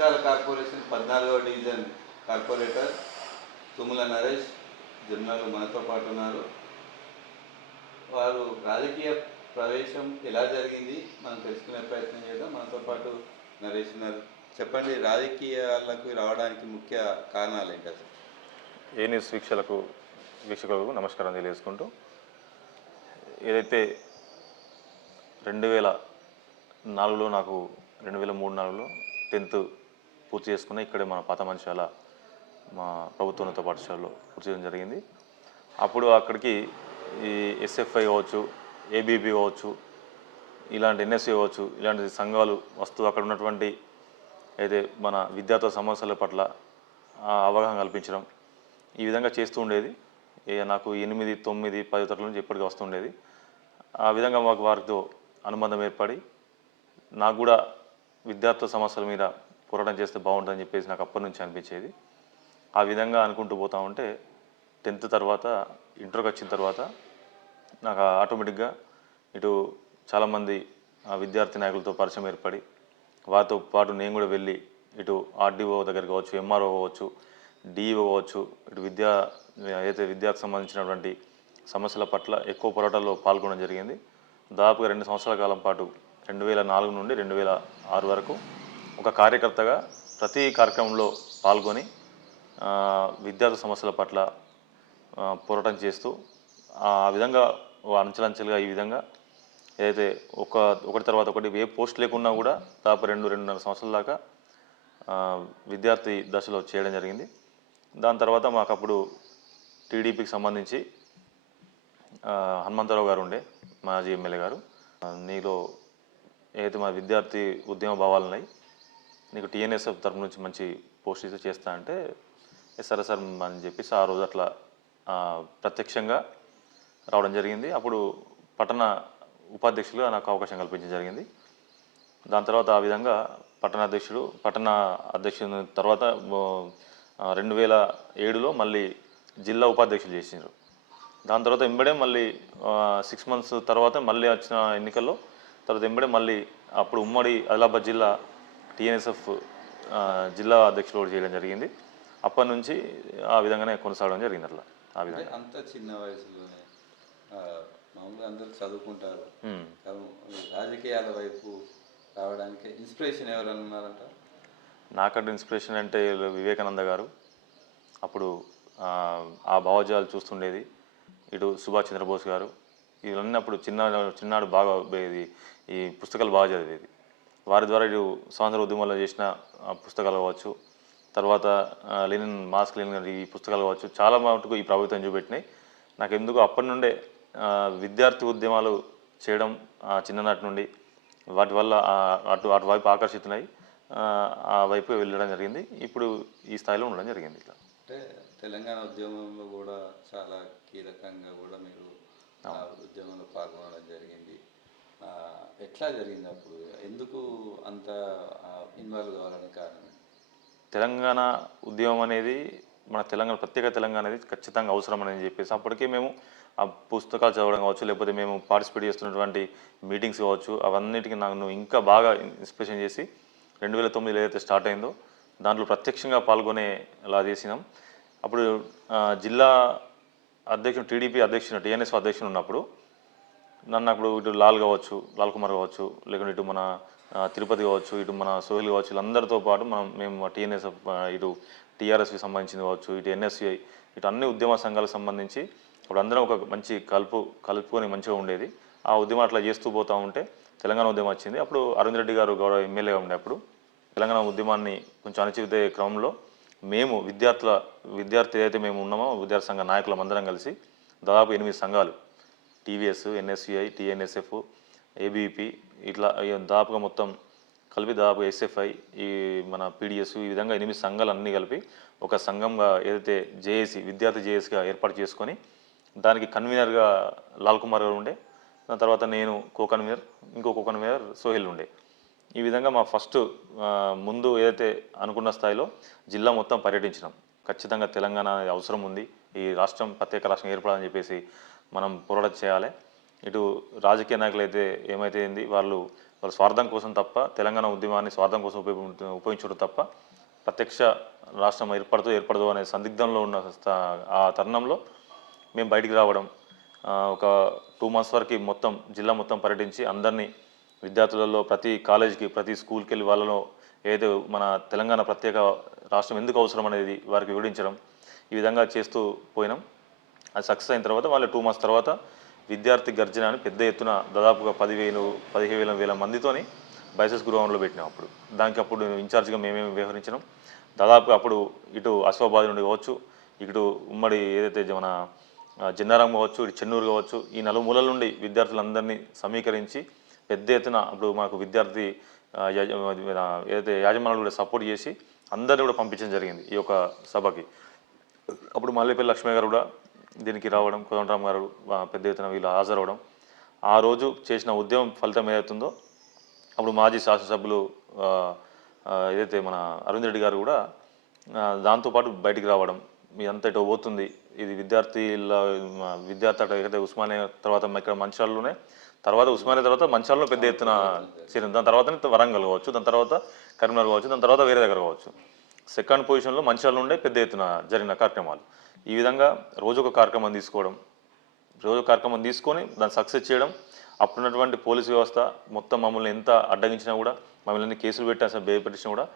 Mancherial corporation 14వ division corporator Tummala Naresh journal మనతో పాటు ఉన్నారు. వారు రాజకీయ ప్రవేశం ఎలా జరిగింది మనం తెలుసుకునే ప్రయత్నం చేద్దాం. మనతో పాటు నరేష్ ఉన్నారు. చెప్పండి, రాజకీయాలకు రావడానికి ముఖ్య కారణాలు ఏంటి అసలు? ఏ న్యూస్ వీక్షకులకు నమస్కారం తెలియజేసుకుంటూ, ఏదైతే 2004లో నాకు 2003-4లో 10th పూర్తి చేసుకున్న ఇక్కడే మన పాత మంచిర్యాల మా ప్రభుత్వోన్నత పాఠశాలలో పూర్తి చేయడం జరిగింది. అప్పుడు అక్కడికి ఈ ఎస్ఎఫ్ఐ కావచ్చు, ఏబీపీ కావచ్చు, ఇలాంటి ఎన్ఎస్యూ కావచ్చు, ఇలాంటి సంఘాలు వస్తూ అక్కడ ఉన్నటువంటి అయితే మన విద్యార్థుల సమస్యల పట్ల అవగాహన కల్పించడం, ఈ విధంగా చేస్తూ ఉండేది. నాకు 8, 9, 10 తరగతి నుంచి ఎప్పటికీ వస్తుండేది. ఆ విధంగా మాకు వారితో అనుబంధం ఏర్పడి నాకు కూడా విద్యార్థుల సమస్యల మీద పోరాటం చేస్తే బాగుంటుందని చెప్పేసి నాకు అప్పటి నుంచి అనిపించేది. ఆ విధంగా అనుకుంటూ పోతూ ఉంటే 10th తర్వాత ఇంటర్కి వచ్చిన తర్వాత నాకు ఆటోమేటిక్గా ఇటు చాలామంది విద్యార్థి నాయకులతో పరిచయం ఏర్పడి వారితో పాటు నేను కూడా వెళ్ళి ఇటు ఆర్డీఓ దగ్గరికి కావచ్చు, ఎంఆర్ఓ కావచ్చు, డిఈఓ కావచ్చు, ఇటు విద్యార్థికి సంబంధించినటువంటి సమస్యల పట్ల ఎక్కువ పోరాటాల్లో పాల్గొనడం జరిగింది. దాదాపుగా 2 సంవత్సరాల కాలం పాటు 2004 నుండి 2006 వరకు ఒక కార్యకర్తగా ప్రతి కార్యక్రమంలో పాల్గొని విద్యార్థి సమస్యల పట్ల పోరాటం చేస్తూ ఆ విధంగా అంచెలంచెలుగా ఈ విధంగా ఏదైతే ఒకటి తర్వాత ఒకటి ఏ పోస్ట్ లేకున్నా కూడా దాదాపు 2-2.5 సంవత్సరాల దాకా విద్యార్థి దశలో చేయడం జరిగింది. దాని తర్వాత మాకు అప్పుడు టీడీపీకి సంబంధించి హనుమంతరావు గారు ఉండే, మాజీ ఎమ్మెల్యే గారు, నీలో ఏదైతే మా విద్యార్థి ఉద్యమ భావాలు ఉన్నాయి, నీకు టీఎన్ఎస్ఎఫ్ తరపు నుంచి మంచి పోస్ట్ అయితే చేస్తా అంటే సరే సార్ అని చెప్పేసి ఆ రోజు అట్లా ప్రత్యక్షంగా రావడం జరిగింది. అప్పుడు పట్టణ ఉపాధ్యక్షులుగా నాకు అవకాశం కల్పించడం జరిగింది. దాని తర్వాత ఆ విధంగా పట్టణ అధ్యక్షుని తర్వాత 2007లో మళ్ళీ జిల్లా ఉపాధ్యక్షులు చేసినారు. దాని తర్వాత ఎంబడే మళ్ళీ 6 months తర్వాత మళ్ళీ వచ్చిన ఎన్నికల్లో తర్వాత ఎంబడే మళ్ళీ అప్పుడు ఉమ్మడి ఆదిలాబాద్ జిల్లా టీఎన్ఎస్ఎఫ్ జిల్లా అధ్యక్షులు కూడా చేయడం జరిగింది. అప్పటి నుంచి ఆ విధంగానే కొనసాగడం జరిగింది. అట్లా ఆ విధంగా అంత చిన్న వయసులోనే మామూలుగా అందరూ చదువుకుంటారు, రాజకీయాల వైపు రావడానికి ఇన్స్పిరేషన్ ఎవరైనా ఉన్నారంట? నాకంటే ఇన్స్పిరేషన్ అంటే వివేకానంద గారు. అప్పుడు ఆ భావజాలు చూస్తుండేది. ఇటు సుభాష్ చంద్రబోస్ గారు, ఇవన్నీ అప్పుడు చిన్నాడు బాగా ఈ పుస్తకాలు బాగా చదివేది. వారి ద్వారా ఇటు స్వాతంత్ర ఉద్యమాల్లో చేసిన పుస్తకాలు కావచ్చు, తర్వాత మాస్క్ లెనిన్ ఈ పుస్తకాలు కావచ్చు, చాలా మటుకు ఈ ప్రభుత్వం చూపెట్టినాయి. నాకు ఎందుకు అప్పటి నుండే విద్యార్థి ఉద్యమాలు చేయడం చిన్ననాటి నుండి వాటి వల్ల అటువైపు ఆకర్షితున్నాయి, ఆ వైపు వెళ్ళడం జరిగింది. ఇప్పుడు ఈ స్థాయిలో ఉండడం జరిగింది. ఇట్లా అంటే తెలంగాణ ఉద్యమంలో కూడా చాలా కీలకంగా కూడా మీరు ఉద్యమంలో పాల్గొనడం జరిగింది. ఎట్లా జరిగింది అప్పుడు? ఎందుకు అంత ఇన్వాల్వ్ కావాలని కారణం? తెలంగాణ ఉద్యమం అనేది మన ప్రత్యేక తెలంగాణ అనేది ఖచ్చితంగా అవసరం అని చెప్పేసి అప్పటికే మేము ఆ పుస్తకాలు చదవడం కావచ్చు, లేకపోతే మేము పార్టిసిపేట్ చేస్తున్నటువంటి మీటింగ్స్ కావచ్చు, అవన్నిటికీ నన్ను ఇంకా బాగా ఇన్స్పిరేషన్ చేసి 2009 ఏదైతే స్టార్ట్ అయిందో దాంట్లో ప్రత్యక్షంగా పాల్గొనేలా చేసినాం. అప్పుడు జిల్లా అధ్యక్షుడు టీడీపీ అధ్యక్షుడు టీఎన్ఎస్ అధ్యక్షుడు ఉన్నప్పుడు నన్ను అప్పుడు ఇటు లాల్ కుమార్ కావచ్చు, లేకుంటే ఇటు మన తిరుపతి కావచ్చు, ఇటు మన సోహెల్ కావచ్చు, వీళ్ళందరితో పాటు మేము టీఎన్ఎస్ ఇటు టీఆర్ఎస్కి సంబంధించింది కావచ్చు, ఇటు ఎన్ఎస్యుఐ, ఇటు అన్ని ఉద్యమ సంఘాలకు సంబంధించి ఇప్పుడు అందరం ఒక మంచి కలుపుకొని మంచిగా ఉండేది. ఆ ఉద్యమం అట్లా చేస్తూ పోతూ ఉంటే తెలంగాణ ఉద్యమం వచ్చింది. అప్పుడు అరవింద్ రెడ్డి గారు గౌరవ ఎమ్మెల్యేగా ఉండే అప్పుడు తెలంగాణ ఉద్యమాన్ని కొంచెం అణచివేసే క్రమంలో మేము విద్యార్థి ఏదైతే మేము ఉన్నామో విద్యార్థి సంఘ నాయకులం అందరం కలిసి దాదాపు 8 సంఘాలు, టీవీఎస్, ఎన్ఎస్యుఐ, టీఎన్ఎస్ఎఫ్, ఏబీపీ, ఇట్లా దాదాపుగా మొత్తం కలిపి దాదాపు ఎస్ఎఫ్ఐ, ఈ మన పీడిఎస్, ఈ విధంగా 8 సంఘాలు అన్నీ కలిపి ఒక సంఘంగా ఏదైతే జేఏసీ విద్యార్థి జేఏసీగా ఏర్పాటు చేసుకొని దానికి కన్వీనర్గా లాల్ కుమార్ గారు ఉండే, దాని తర్వాత నేను ఇంకో కో కన్వీనర్ సోహెల్ ఉండే. ఈ విధంగా మా ఫస్ట్ ముందు ఏదైతే అనుకున్న స్థాయిలో జిల్లా మొత్తం పర్యటించినాం. ఖచ్చితంగా తెలంగాణ అనేది అవసరం ఉంది, ఈ రాష్ట్రం ప్రత్యేక రాష్ట్రం ఏర్పడాలని చెప్పేసి మనం పోరాటం చేయాలి. ఇటు రాజకీయ నాయకులు అయితే ఏమైతే వాళ్ళు వాళ్ళ స్వార్థం కోసం తప్ప, తెలంగాణ ఉద్యమాన్ని స్వార్థం కోసం ఉపయోగించడం తప్ప ప్రత్యక్ష రాష్ట్రం ఏర్పడదు అనే సందిగ్ధంలో ఉన్న ఆ తరుణంలో మేము బయటికి రావడం, ఒక 2 months వరకు మొత్తం జిల్లా మొత్తం పర్యటించి అందరినీ విద్యార్థులలో ప్రతి కాలేజీకి ప్రతి స్కూల్కి వెళ్ళి వాళ్ళలో ఏదో మన తెలంగాణ ప్రత్యేక రాష్ట్రం ఎందుకు అవసరం అనేది వారికి వివరించడం, ఈ విధంగా చేస్తూ పోయినాం. అది సక్సెస్ అయిన తర్వాత వాళ్ళు 2 months తర్వాత విద్యార్థి గర్జన అని పెద్ద ఎత్తున దాదాపుగా 10,000 మందితోని బైసెస్ గృహంలో పెట్టినాం. దానికి అప్పుడు ఇన్ఛార్జ్గా మేమేమి వ్యవహరించినాం. దాదాపుగా అప్పుడు ఇటు ఆసిఫాబాద్ నుండి కావచ్చు, ఇటు ఉమ్మడి ఏదైతే మన జిన్నారం కావచ్చు, ఇటు చెన్నూరు కావచ్చు, ఈ నలుమూలల నుండి విద్యార్థులందరినీ సమీకరించి పెద్ద ఎత్తున అప్పుడు మాకు విద్యార్థి ఏదైతే యాజమాన్యాలు కూడా సపోర్ట్ చేసి అందరినీ కూడా పంపించడం జరిగింది ఈ యొక్క సభకి. అప్పుడు మల్లేపల్లి లక్ష్మయ్య గారు కూడా దీనికి రావడం, కోదండరామ్ గారు పెద్ద ఎత్తున వీళ్ళు హాజరవడం, ఆ రోజు చేసిన ఉద్యమం ఫలితం ఏదైతుందో అప్పుడు మాజీ శాసనసభ్యులు ఏదైతే మన అరవింద్ రెడ్డి గారు కూడా దాంతోపాటు బయటికి రావడం, మీ అంతా ఇటు పోతుంది, ఇది విద్యార్థి అటు ఏదైతే ఉస్మానియా తర్వాత ఇక్కడ మంచిర్యాలలోనే, తర్వాత ఉస్మానియా తర్వాత మంచిర్యాలలో పెద్ద ఎత్తున చేరింది. దాని తర్వాత వరంగల్ కావచ్చు, దాని తర్వాత కరీంనగర్ కావచ్చు, దాని తర్వాత వేరే దగ్గర కావచ్చు. సెకండ్ పొజిషన్లో మంచిర్యాల నుండే పెద్ద ఎత్తున జరిగిన కార్యక్రమాలు. ఈ విధంగా రోజు ఒక కార్యక్రమం తీసుకొని దాన్ని సక్సెస్ చేయడం. అప్పుడున్నటువంటి పోలీసు వ్యవస్థ మొత్తం మమ్మల్ని ఎంత అడ్డగించినా కూడా, మమ్మల్ని కేసులు పెట్టి అసలు భయపెట్టించినా కూడా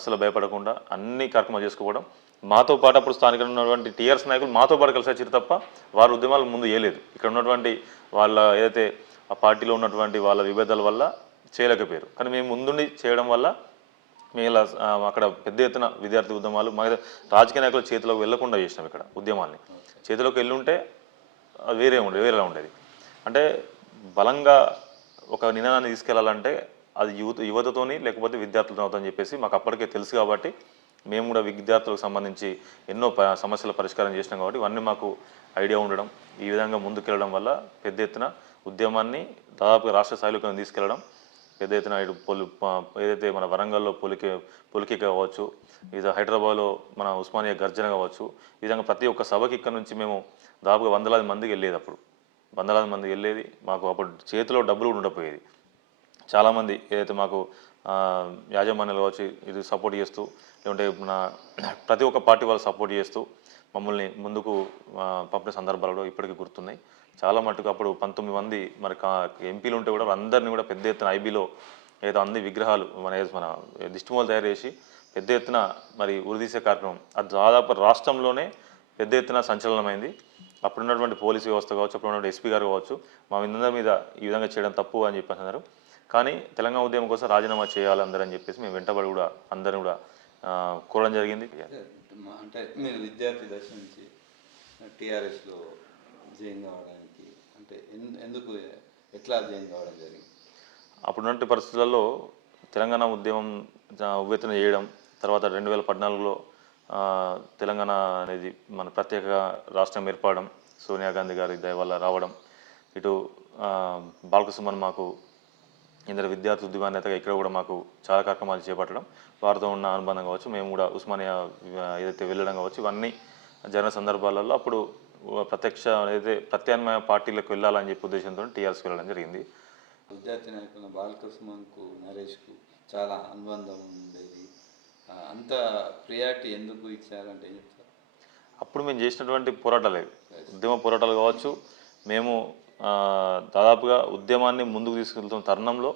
అసలు భయపడకుండా అన్ని కార్యక్రమాలు చేసుకోవడం. మాతో పాటు అప్పుడు స్థానికంగా ఉన్నటువంటి టీఆర్ఎస్ నాయకులు మాతో పాటు కలిసి వచ్చారు తప్ప వారి ఉద్యమాలు ముందు వేయలేదు. ఇక్కడ ఉన్నటువంటి వాళ్ళ ఏదైతే ఆ పార్టీలో ఉన్నటువంటి వాళ్ళ విభేదాల వల్ల చేయలేకపోయారు. కానీ మేము ముందుండి చేయడం వల్ల మేము ఇలా అక్కడ పెద్ద ఎత్తున విద్యార్థి ఉద్యమాలు మా రాజకీయ నాయకుల చేతిలోకి వెళ్లకుండా చేసినాం. ఇక్కడ ఉద్యమాన్ని చేతిలోకి వెళ్ళుంటే వేరేలా ఉండేది. అంటే బలంగా ఒక నినాదాన్ని తీసుకెళ్లాలంటే అది యువతతోని లేకపోతే విద్యార్థులతో అవుతుందని చెప్పేసి మాకు అప్పటికే తెలుసు. కాబట్టి మేము కూడా విద్యార్థులకు సంబంధించి ఎన్నో సమస్యల పరిష్కారం చేసినాం. కాబట్టి ఇవన్నీ మాకు ఐడియా ఉండడం, ఈ విధంగా ముందుకెళ్ళడం వల్ల పెద్ద ఎత్తున ఉద్యమాన్ని దాదాపుగా రాష్ట్ర స్థాయిలోకి తీసుకెళ్లడం, పెద్ద ఎత్తున ఇటు ఏదైతే మన వరంగల్లో పొలికి కావచ్చు, ఇది హైదరాబాద్లో మన ఉస్మానియా గర్జన కావచ్చు, ఈ విధంగా ప్రతి ఒక్క సభకి ఇక్కడ నుంచి మేము దాదాపుగా 100,000 మందికి వెళ్ళేది. అప్పుడు 100,000 మందికి వెళ్ళేది. మాకు అప్పుడు చేతిలో డబ్బులు కూడా ఉండకపోయేది. చాలామంది ఏదైతే మాకు యాజమాన్యాలు కావచ్చు ఇది సపోర్ట్ చేస్తూ, లేకుంటే మన ప్రతి ఒక్క పార్టీ వాళ్ళు సపోర్ట్ చేస్తూ మమ్మల్ని ముందుకు పంపిన సందర్భాలు కూడా ఇప్పటికీ గుర్తున్నాయి. చాలా మటుకు అప్పుడు 19 మంది మరి ఎంపీలు ఉంటే కూడా అందరినీ కూడా పెద్ద ఎత్తున ఐబీలో ఏదో అన్ని విగ్రహాలు మన దిష్టిమూలు తయారు చేసి పెద్ద ఎత్తున మరి ఉరిదీసే కార్యక్రమం అది దాదాపు రాష్ట్రంలోనే పెద్ద ఎత్తున సంచలనమైంది. అప్పుడున్నటువంటి పోలీసు వ్యవస్థ కావచ్చు, అప్పుడున్నటువంటి ఎస్పీ గారు కావచ్చు, మా అందరి మీద ఈ విధంగా చేయడం తప్పు అని చెప్పి అన్నారు. కానీ తెలంగాణ ఉద్యమం కోసం రాజీనామా చేయాలి అందరని చెప్పేసి మేము వెంటబడి కూడా అందరిని కూడా కోరడం జరిగింది. అంటే మీరు విద్యార్థి దశ నుంచి టీఆర్ఎస్లో జాయిన్ కావడానికి అంటే ఎందుకు ఎట్లా జాయిన్ కావడం జరిగింది? అప్పుడున్నటువంటి పరిస్థితులలో తెలంగాణ ఉద్యమం ఉవ్వెత్తున చేయడం, తర్వాత 2014లో తెలంగాణ అనేది మన ప్రత్యేక రాష్ట్రం ఏర్పడడం, సోనియా గాంధీ గారి దయ వల్ల రావడం, ఇటు బాలకృష్ణ మాకు ఇందరు విద్యార్థి ఉద్యమ నేతగా ఇక్కడ కూడా మాకు చాలా కార్యక్రమాలు చేపట్టడం, వారితో ఉన్న అనుబంధం కావచ్చు, మేము కూడా ఉస్మానియా ఏదైతే వెళ్ళడం కావచ్చు, ఇవన్నీ జరిగిన సందర్భాలలో అప్పుడు ఏదైతే ప్రత్యామ్నాయ పార్టీలకు వెళ్ళాలని చెప్పి ఉద్దేశంతో టీఆర్ఎస్కి వెళ్ళడం జరిగింది. విద్యార్థి నాయకుల బాలకృష్ణకు నరేష్కు చాలా అనుబంధం ఉండేది. అంత ప్రియారిటీ ఎందుకు ఇచ్చారంటే ఏం చెప్తారు? అప్పుడు మేము చేసినటువంటి పోరాటాలు ఉద్యమ పోరాటాలు కావచ్చు, మేము దాదాపుగా ఉద్యమాన్ని ముందుకు తీసుకెళ్తున్న తరుణంలో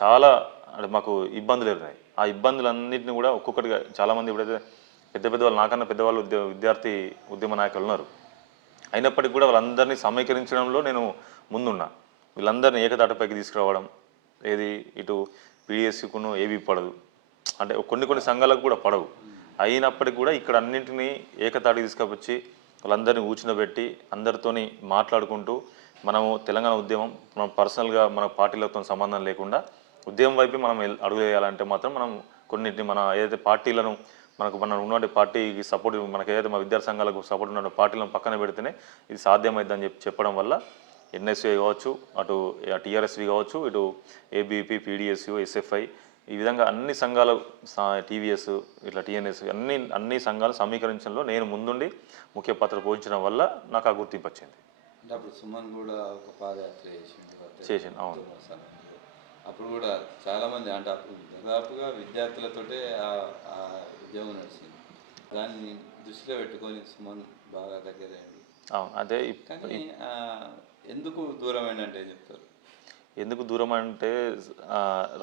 చాలా అంటే మాకు ఇబ్బందులు ఎదురైనాయి. ఆ ఇబ్బందులన్నింటినీ కూడా ఒక్కొక్కటిగా చాలామంది ఇప్పుడైతే పెద్ద వాళ్ళు నాకన్నా పెద్దవాళ్ళు విద్యార్థి ఉద్యమ నాయకులు ఉన్నారు. అయినప్పటికీ కూడా వాళ్ళందరినీ సమీకరించడంలో నేను ముందున్నా. వీళ్ళందరినీ ఏకతాటిపైకి తీసుకురావడం, ఏది ఇటు పీడిఎస్సీకును ఏబీ పడదు, అంటే కొన్ని సంఘాలకు కూడా పడవు. అయినప్పటికీ కూడా ఇక్కడ అన్నింటినీ ఏకతాటికి తీసుకొచ్చి వాళ్ళందరినీ కూర్చునబెట్టి అందరితోని మాట్లాడుకుంటూ మనము తెలంగాణ ఉద్యమం మనం పర్సనల్గా మన పార్టీలతో సంబంధం లేకుండా ఉద్యమం వైపు మనం అడుగు వేయాలంటే మాత్రం మనం కొన్నింటిని మన ఏదైతే పార్టీలను మనం ఉన్నటువంటి పార్టీకి సపోర్ట్ మనకు ఏదైతే మా విద్యార్థి సంఘాలకు సపోర్ట్ ఉన్న పార్టీలను పక్కన పెడితేనే ఇది సాధ్యమైందని చెప్పడం వల్ల ఎన్ఎస్ఏ కావచ్చు, అటు టీఆర్ఎస్వి కావచ్చు, ఇటు ఏబీపీ, పీడిఎస్యు, ఎస్ఎఫ్ఐ, ఈ విధంగా అన్ని సంఘాలు టీవీఎస్ ఇట్లా టీఎన్ఎస్ అన్ని సంఘాలు సమీకరించడంలో నేను ముందుండి ముఖ్య పాత్ర పోషించడం వల్ల నాకు ఆ గుర్తింపు వచ్చింది. అంటే అప్పుడు సుమన్ కూడా ఒక పాదయాత్ర చేసింది. అవును. అప్పుడు కూడా చాలామంది అంటే అప్పుడు దాదాపుగా విద్యార్థులతోటే ఆ ఉద్యమం నడిచింది. దాన్ని దృష్టిలో పెట్టుకొని సుమన్ బాగా దగ్గరైంది. అవును. అదే కానీ ఎందుకు దూరమైందంటే ఏం చెప్తారు? ఎందుకు దూరం అంటే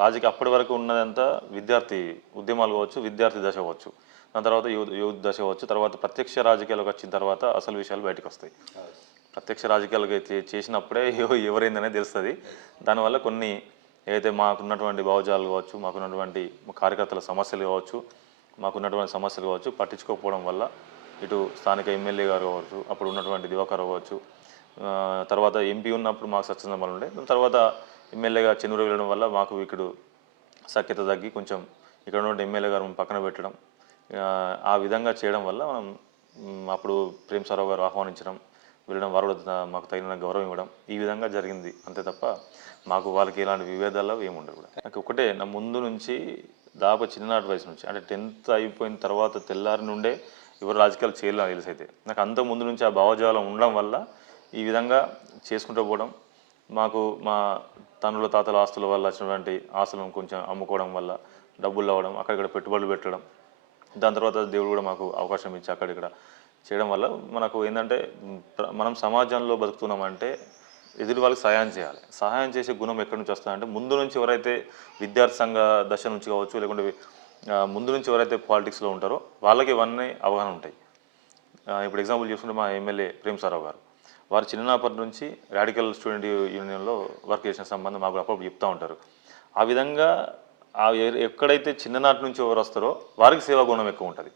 రాజకీయ అప్పటి వరకు ఉన్నదంతా విద్యార్థి ఉద్యమాలు కావచ్చు, విద్యార్థి దశ కావచ్చు, దాని తర్వాత యూత్ దశ కావచ్చు, తర్వాత ప్రత్యక్ష రాజకీయాలకు వచ్చిన తర్వాత అసలు విషయాలు బయటకు వస్తాయి. ప్రత్యక్ష రాజకీయాలకు చేసినప్పుడే ఎవరైందనేది తెలుస్తుంది. దానివల్ల కొన్ని ఏదైతే మాకున్నటువంటి భావజాలు కావచ్చు, మాకున్నటువంటి కార్యకర్తల సమస్యలు కావచ్చు, మాకున్నటువంటి సమస్యలు కావచ్చు పట్టించుకోకపోవడం వల్ల ఇటు స్థానిక ఎమ్మెల్యే గారు కావచ్చు, అప్పుడు ఉన్నటువంటి దివాకర్ కావచ్చు, తర్వాత ఎంపీ ఉన్నప్పుడు మాకు సత్సంబంధాలు ఉండే, తర్వాత ఎమ్మెల్యేగా చెన్నూరు వెళ్ళడం వల్ల మాకు ఇక్కడ సఖ్యత తగ్గి కొంచెం ఇక్కడ ఉన్న ఎమ్మెల్యే గారు పక్కన పెట్టడం, ఆ విధంగా చేయడం వల్ల మనం అప్పుడు ప్రేమ్ సారావు గారు ఆహ్వానించడం, వెళ్ళడం, వారు కూడా మాకు తగిన గౌరవం ఇవ్వడం, ఈ విధంగా జరిగింది. అంతే తప్ప మాకు వాళ్ళకి ఇలాంటి విభేదాలు ఏమి ఉండవు కూడా. నాకు ఒకటే, నా ముందు నుంచి దాదాపు చిన్ననాటి వయసు నుంచి అంటే 10th అయిపోయిన తర్వాత తెల్లారి నుండే ఎవరు రాజకీయాలు చేయాలని తెలిసైతే నాకు అంత ముందు నుంచి ఆ భావజాలం ఉండడం వల్ల ఈ విధంగా చేసుకుంటూ పోవడం, మాకు మా తండ్రుల తాతల ఆస్తుల వల్ల వచ్చినటువంటి ఆస్తులను కొంచెం అమ్ముకోవడం వల్ల డబ్బులు అవ్వడం, అక్కడిక్కడ పెట్టుబడులు పెట్టడం, దాని తర్వాత దేవుడు కూడా మాకు అవకాశం ఇచ్చి అక్కడిక్కడ చేయడం వల్ల మనకు ఏంటంటే మనం సమాజంలో బతుకుతున్నామంటే ఎదుటి వాళ్ళకి సహాయం చేయాలి. సహాయం చేసే గుణం ఎక్కడి నుంచి వస్తుందంటే ముందు నుంచి ఎవరైతే విద్యార్థి సంఘ దశ నుంచి కావచ్చు, లేకుంటే ముందు నుంచి ఎవరైతే పాలిటిక్స్లో ఉంటారో వాళ్ళకి ఇవన్నీ అవగాహన ఉంటాయి. ఇప్పుడు ఎగ్జాంపుల్ చూసుకుంటే మా ఎమ్మెల్యే ప్రేమ్ సారావు గారు, వారు చిన్నప్పటి నుంచి రాడికల్ స్టూడెంట్ యూనియన్లో వర్క్ చేసిన సంబంధం మాకు అప్పుడప్పుడు చెప్తూ ఉంటారు. ఆ విధంగా ఎక్కడైతే చిన్ననాటి నుంచి ఎవరు వస్తారో వారికి సేవా గుణం ఎక్కువ ఉంటుంది.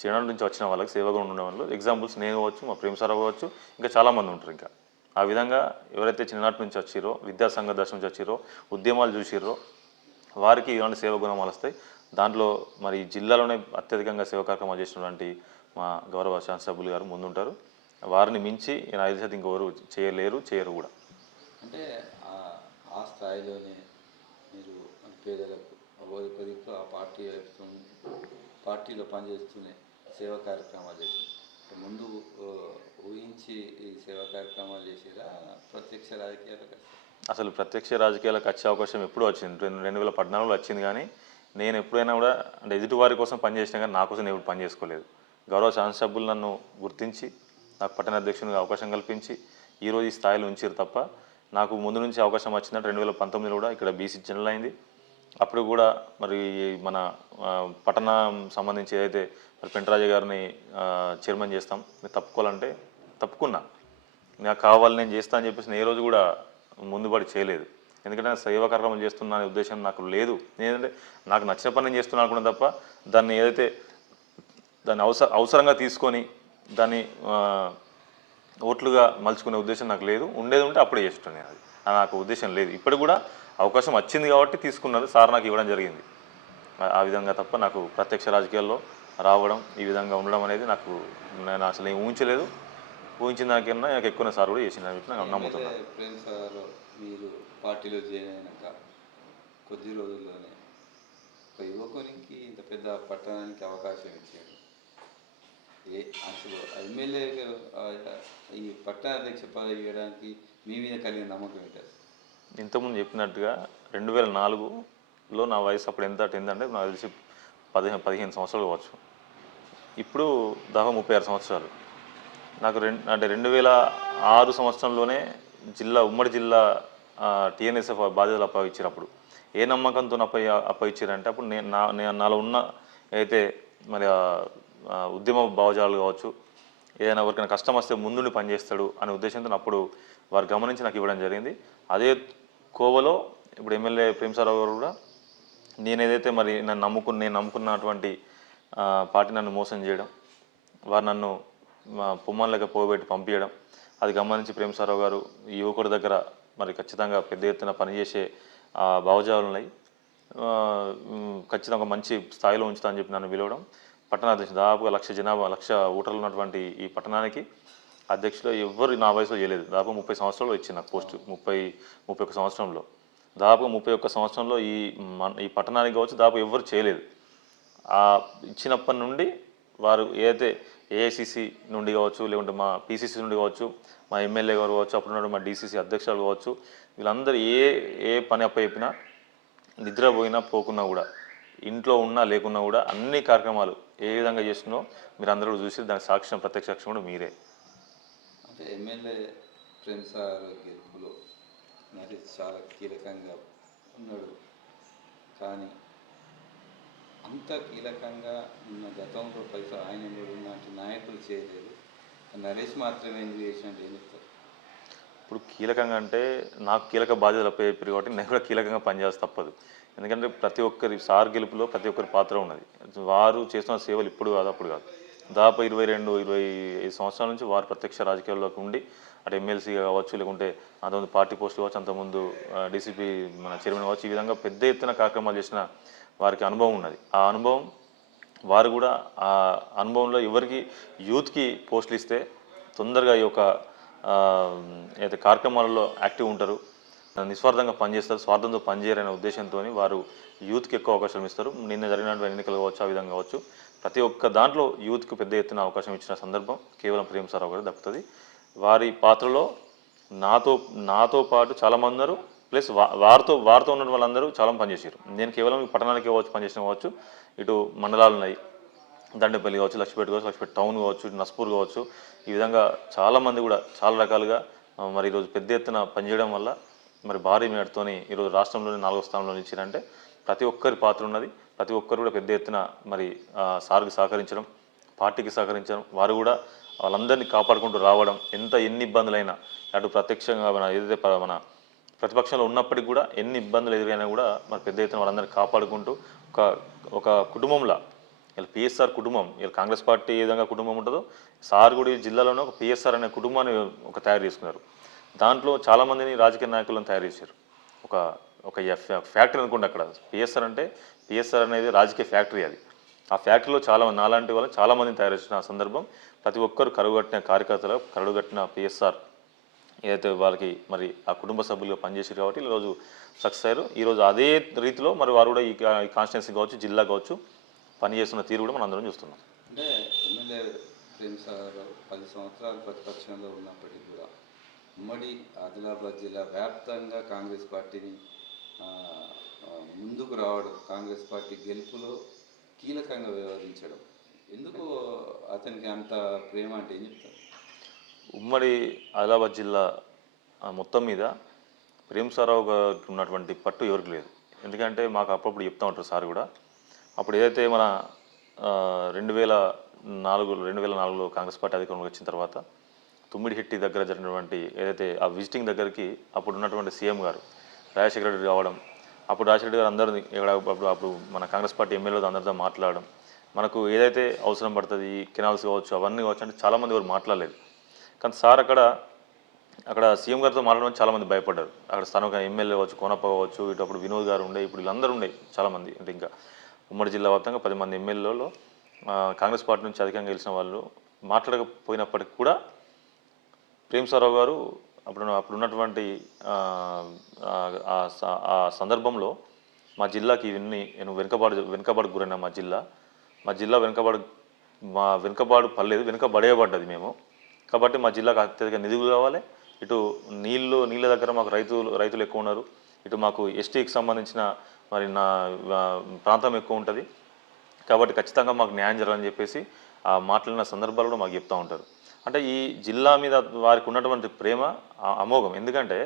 చిన్ననాటి నుంచి వచ్చిన వాళ్ళకి సేవా గుణం ఉన్న వాళ్ళు ఎగ్జాంపుల్స్ నేను కావచ్చు, మా ప్రేమ్ సారావు కావచ్చు, ఇంకా చాలామంది ఉంటారు. ఇంకా ఆ విధంగా ఎవరైతే చిన్ననాటి నుంచి వచ్చిరో, విద్యాసంఘ దశ నుంచి వచ్చిరో, ఉద్యమాలు చూసిర్రో వారికి ఇలాంటి సేవా గుణాలు వస్తాయి. దాంట్లో మరి జిల్లాలోనే అత్యధికంగా సేవా కార్యక్రమాలు చేసినటువంటి మా గౌరవ శాసనసభ్యులు గారు ముందుంటారు. వారిని మించి నా తెలిసి ఇంకెవరు చేయరు కూడా. అంటే ఆ స్థాయిలోనే మీరు పేదలకు కొద్దిగా ఆ పార్టీలో పనిచేస్తూనే సేవా కార్యక్రమాలు చేశారు. ముందు ఊహించి ఈ సేవా కార్యక్రమాలు చేసిరా ప్రత్యక్ష రాజకీయాలకు? అసలు ప్రత్యక్ష రాజకీయాలకు వచ్చే అవకాశం ఎప్పుడూ వచ్చింది, 2014లో వచ్చింది. కానీ నేను ఎప్పుడైనా కూడా అంటే ఎదుటివారి కోసం పనిచేసినా కానీ నా కోసం ఎప్పుడు పని చేసుకోలేదు. గౌరవ శాసనసభ్యులు నన్ను గుర్తించి నాకు పట్టణ అధ్యక్షునిగా అవకాశం కల్పించి ఈరోజు ఈ స్థాయిలో ఉంచారు తప్ప నాకు ముందు నుంచి అవకాశం వచ్చిందంటే 2019లో కూడా ఇక్కడ బీసీ జనరల్ అయింది. అప్పుడు కూడా మరి మన పట్టణం సంబంధించి ఏదైతే మరి పెంటరాజు గారిని చైర్మన్ చేస్తాం, మీరు తప్పుకోవాలంటే తప్పుకున్నా, నాకు కావాలి నేను చేస్తా అని చెప్పేసి నేను ఏ రోజు కూడా ముందుబడి చేయలేదు. ఎందుకంటే సేవా కార్యక్రమం చేస్తున్నా అనే ఉద్దేశం నాకు లేదు. నేనంటే నాకు నచ్చిన పని నేను చేస్తున్నాను అనుకున్నాను తప్ప దాన్ని ఏదైతే దాన్ని అవసరంగా తీసుకొని దాన్ని ఓట్లుగా మలుచుకునే ఉద్దేశం నాకు లేదు. ఉండేది ఉంటే అప్పుడే చేస్తున్నాను. అది నాకు ఉద్దేశం లేదు. ఇప్పుడు కూడా అవకాశం వచ్చింది కాబట్టి తీసుకున్నారు, సార్ నాకు ఇవ్వడం జరిగింది. ఆ విధంగా తప్ప నాకు ప్రత్యక్ష రాజకీయాల్లో రావడం, ఈ విధంగా ఉండడం అనేది నేను అసలు ఏం ఊహించలేదు. ఊహించిన దానికన్నా నాకు ఎక్కువ సార్ కూడా చేసిందని చెప్పి నాకు నమ్ముతున్నాను. ప్రేమ్ సార్ మీరు పార్టీలో జాయిన్ అయినాక కొద్ది రోజుల్లోనే ఒక యువకునికి ఇంత పెద్ద పట్టణానికి అవకాశం ఇచ్చాడు. అసలు ఎమ్మెల్యే ఈ పట్టణ అధ్యక్ష పదవి ఇవ్వడానికి మీ మీద కలిగిన నమ్మకం ఏంటి? ఇంతకుముందు చెప్పినట్టుగా 2004లో నా వయసు అప్పుడు ఏంటంటే నాకు తెలిసి 15 సంవత్సరాలు కావచ్చు. ఇప్పుడు దాదాపు 36 సంవత్సరాలు. నాకు 2006 సంవత్సరంలోనే ఉమ్మడి జిల్లా టీఎన్ఎస్ఎఫ్ బాధ్యతలు అప్పగించారు. అప్పుడు ఏ నమ్మకంతో అప్పగించారంటే అప్పుడు నాలో ఉన్న అయితే మరి ఉద్యమ భావజాలు కావచ్చు, ఏదైనా ఎవరికైనా కష్టం వస్తే ముందుండి పనిచేస్తాడు అనే ఉద్దేశంతో అప్పుడు వారు గమనించి నాకు ఇవ్వడం జరిగింది. అదే కోవలో ఇప్పుడు ఎమ్మెల్యే ప్రేమ్ సారావు గారు కూడా నేనేదైతే మరి నేను నమ్ముకున్నటువంటి పార్టీ నన్ను మోసం చేయడం, వారు నన్ను పొమ్మన్లకి పోగొట్టి పంపించడం, అది గమనించి ప్రేమ్ సారావు గారు ఈ యువకుడి దగ్గర మరి ఖచ్చితంగా పెద్ద ఎత్తున పనిచేసే భావజాలు ఉన్నాయి, ఖచ్చితంగా మంచి స్థాయిలో ఉంచుతా అని చెప్పి నన్ను పిలవడం, పట్టణాధ్యక్షుడు దాదాపుగా 1,00,000 ఓటర్లు ఉన్నటువంటి ఈ పట్టణానికి అధ్యక్షుడు ఎవరు నా వయసులో చేయలేదు. దాదాపు 30 సంవత్సరాలు ఇచ్చింది నాకు పోస్టు. 31 సంవత్సరంలో దాదాపు 31 సంవత్సరంలో ఈ పట్టణానికి కావచ్చు దాదాపు ఎవరు చేయలేదు. ఇచ్చినప్పటి నుండి వారు ఏదైతే ఏఐసిసి నుండి కావచ్చు, లేకుంటే మా పిసిసి నుండి కావచ్చు, మా ఎమ్మెల్యే గారు కావచ్చు, అప్పుడున్న మా డిసిసి అధ్యక్షులు కావచ్చు, వీళ్ళందరూ ఏ ఏ పని అప్పచెప్పినా నిద్రపోయినా పోకున్నా కూడా, ఇంట్లో ఉన్నా లేకున్నా కూడా అన్ని కార్యక్రమాలు ఏ విధంగా చేస్తున్నో మీరు అందరూ చూసి దానికి సాక్ష్యం, ప్రత్యక్ష సాక్ష్యం కూడా మీరే. అంటే ఎమ్మెల్యే ప్రేమ్ సార్ గెలుపులో నరేష్ చాలా కీలకంగా ఉన్నాడు. కానీ అంత కీలకంగా ఉన్న గతంలో పైసా ఆయన ఉన్నటువంటి నాయకులు చేయలేదు. నరేష్ మాత్రమే ఎందుకు చేసినట్టు ఏం చెప్తారు? ఇప్పుడు కీలకంగా అంటే నాకు కీలక బాధ్యతలు అప్పచెప్పారు కాబట్టి నేను కూడా కీలకంగా పనిచేస్తే తప్పదు. ఎందుకంటే ప్రతి ఒక్కరి సార్ గెలుపులో ప్రతి ఒక్కరి పాత్ర ఉన్నది. వారు చేస్తున్న సేవలు ఇప్పుడు కాదు, అప్పుడు కాదు. దాదాపు 22-25 సంవత్సరాల నుంచి వారు ప్రత్యక్ష రాజకీయాల్లోకి ఉండి అటు ఎమ్మెల్సీ కావచ్చు, లేకుంటే అంతకుముందు పార్టీ పోస్టులు కావచ్చు, అంతకుముందు డీసీపీ మన చైర్మన్ కావచ్చు, ఈ విధంగా పెద్ద ఎత్తున కార్యక్రమాలు చేసిన వారికి అనుభవం ఉన్నది. ఆ అనుభవం వారు కూడా ఆ అనుభవంలో ఎవరికి యూత్కి పోస్టులు ఇస్తే తొందరగా ఈ యొక్క ఏదైతే కార్యక్రమాలలో యాక్టివ్ ఉంటారు, నిస్వార్థంగా పనిచేస్తారు, స్వార్థంతో పనిచేయరనే ఉద్దేశంతో వారు యూత్కి ఎక్కువ అవకాశం ఇస్తారు. నిన్న జరిగినటువంటి ఎన్నికలు కావచ్చు, ఆ విధంగా కావచ్చు, ప్రతి ఒక్క దాంట్లో యూత్కి పెద్ద ఎత్తున అవకాశం ఇచ్చిన సందర్భం కేవలం ప్రేమ్ సారావు గారు దక్కుతుంది. వారి పాత్రలో నాతో పాటు చాలామంది ఉన్నారు, ప్లస్ వారితో ఉన్న వాళ్ళందరూ చాలా పనిచేసారు. నేను కేవలం పట్టణానికి కావచ్చు పనిచేసిన కావచ్చు, ఇటు మండలాలు ఉన్నాయి, దండపల్లి కావచ్చు, లక్ష్మీపేట కావచ్చు, లక్ష్మీపేట టౌన్ కావచ్చు, నస్పూర్ కావచ్చు, ఈ విధంగా చాలామంది కూడా చాలా రకాలుగా మరి ఈరోజు పెద్ద ఎత్తున పనిచేయడం వల్ల మరి భారీ మేడతోని ఈరోజు రాష్ట్రంలోని 4వ స్థానంలో నిలిచారంటే ప్రతి ఒక్కరి పాత్ర ఉన్నది. ప్రతి ఒక్కరు కూడా పెద్ద ఎత్తున మరి సార్కి సహకరించడం, పార్టీకి సహకరించడం, వారు కూడా వాళ్ళందరినీ కాపాడుకుంటూ రావడం, ఎన్ని ఇబ్బందులైనా అటు ప్రత్యక్షంగా మన ఏదైతే మన ప్రతిపక్షంలో ఉన్నప్పటికీ కూడా ఎన్ని ఇబ్బందులు ఎదురైనా కూడా మరి పెద్ద ఎత్తున వాళ్ళందరినీ కాపాడుకుంటూ ఒక ఒక కుటుంబంలా ఇలా పిఎస్ఆర్ కుటుంబం, ఇలా కాంగ్రెస్ పార్టీ ఏ విధంగా కుటుంబం ఉంటుందో సార్ కూడా ఈ జిల్లాలోనే ఒక పిఎస్ఆర్ అనే కుటుంబాన్ని తయారు చేసుకున్నారు. దాంట్లో చాలామందిని రాజకీయ నాయకులను తయారు చేశారు. ఒక ఒక ఫ్యాక్టరీ అనుకోండి. అక్కడ పిఎస్ఆర్ అనేది రాజకీయ ఫ్యాక్టరీ. అది ఆ ఫ్యాక్టరీలో నాలాంటి వాళ్ళు చాలామందిని తయారు చేసిన సందర్భం. ప్రతి ఒక్కరు కరువుగట్టిన కార్యకర్తలు, కరువుగట్టిన పిఎస్ఆర్ ఏదైతే వాళ్ళకి మరి ఆ కుటుంబ సభ్యులుగా పనిచేసారు కాబట్టి ఈరోజు సక్సెస్ అయ్యారు. ఈరోజు అదే రీతిలో మరి వారు కూడా ఈ కాన్స్టిట్యున్సీ కావచ్చు, జిల్లా కావచ్చు, పనిచేస్తున్న తీరు కూడా మనం అందరం చూస్తున్నాం. అంటే ఎమ్మెల్యే ప్రేమ్ సార్ 10 సంవత్సరాలు ప్రతిపక్షంలో ఉన్నప్పటికీ కూడా ఉమ్మడి ఆదిలాబాద్ జిల్లా వ్యాప్తంగా కాంగ్రెస్ పార్టీని ముందుకు రావడం, కాంగ్రెస్ పార్టీ గెలుపులో కీలకంగా వ్యవహరించడం, ఎందుకు అతనికి అంత ప్రేమ అంటే ఏం చెప్తారు? ఉమ్మడి ఆదిలాబాద్ జిల్లా మొత్తం మీద ప్రేమ్ సారావు గారికి ఉన్నటువంటి పట్టు ఎవరికి లేదు. ఎందుకంటే మాకు అప్పుడప్పుడు చెప్తూ ఉంటారు సార్ కూడా. అప్పుడు ఏదైతే మన 2004లో కాంగ్రెస్ పార్టీ అధికారంలోకి వచ్చిన తర్వాత తుమ్మిడిహెట్టి దగ్గర జరిగినటువంటి ఏదైతే ఆ విజిటింగ్ దగ్గరికి అప్పుడు ఉన్నటువంటి సీఎం గారు రాజశేఖర రెడ్డి రావడం, అప్పుడు రాజశేఖర రెడ్డి గారు అందరినీ అప్పుడు మన కాంగ్రెస్ పార్టీ ఎమ్మెల్యేలు అందరితో మాట్లాడడం, మనకు ఏదైతే అవసరం పడుతుంది కెనాల్స్ కావచ్చు, అవన్నీ కావచ్చు అంటే చాలామంది ఎవరు మాట్లాడలేదు. కానీ సార్ అక్కడ సీఎం గారితో మాట్లాడడం చాలామంది భయపడ్డారు. అక్కడ స్థానిక ఎమ్మెల్యే కావచ్చు, కోనప్ప కావచ్చు, ఇటు అప్పుడు వినోద్ గారు ఉండే, ఇప్పుడు వీళ్ళందరూ ఉండే చాలామంది. అంటే ఇంకా ఉమ్మడి జిల్లా వ్యాప్తంగా 10 మంది ఎమ్మెల్యేలలో కాంగ్రెస్ పార్టీ నుంచి అధికంగా గెలిచిన వాళ్ళు మాట్లాడకపోయినప్పటికీ కూడా ప్రేమ్ సారావు గారు అప్పుడు ఉన్నటువంటి ఆ సందర్భంలో మా జిల్లాకి నేను వెనుకబాటు గురైన మా జిల్లా వెనుకబాటు పడలేదు, వెనుకబడేయబడ్డది మేము. కాబట్టి మా జిల్లాకు అత్యధిక నిధులు కావాలి. ఇటు నీళ్ళ దగ్గర మాకు రైతులు ఎక్కువ ఉన్నారు. ఇటు మాకు ఎస్టీకి సంబంధించిన మరి నా ప్రాంతం ఎక్కువ ఉంటుంది. కాబట్టి ఖచ్చితంగా మాకు న్యాయం జరగాలని చెప్పేసి ఆ మాట్లాడిన సందర్భాలు కూడా మాకు చెప్తూ ఉంటారు. అంటే ఈ జిల్లా మీద వారికి ఉన్నటువంటి ప్రేమ అమోఘం. ఎందుకంటే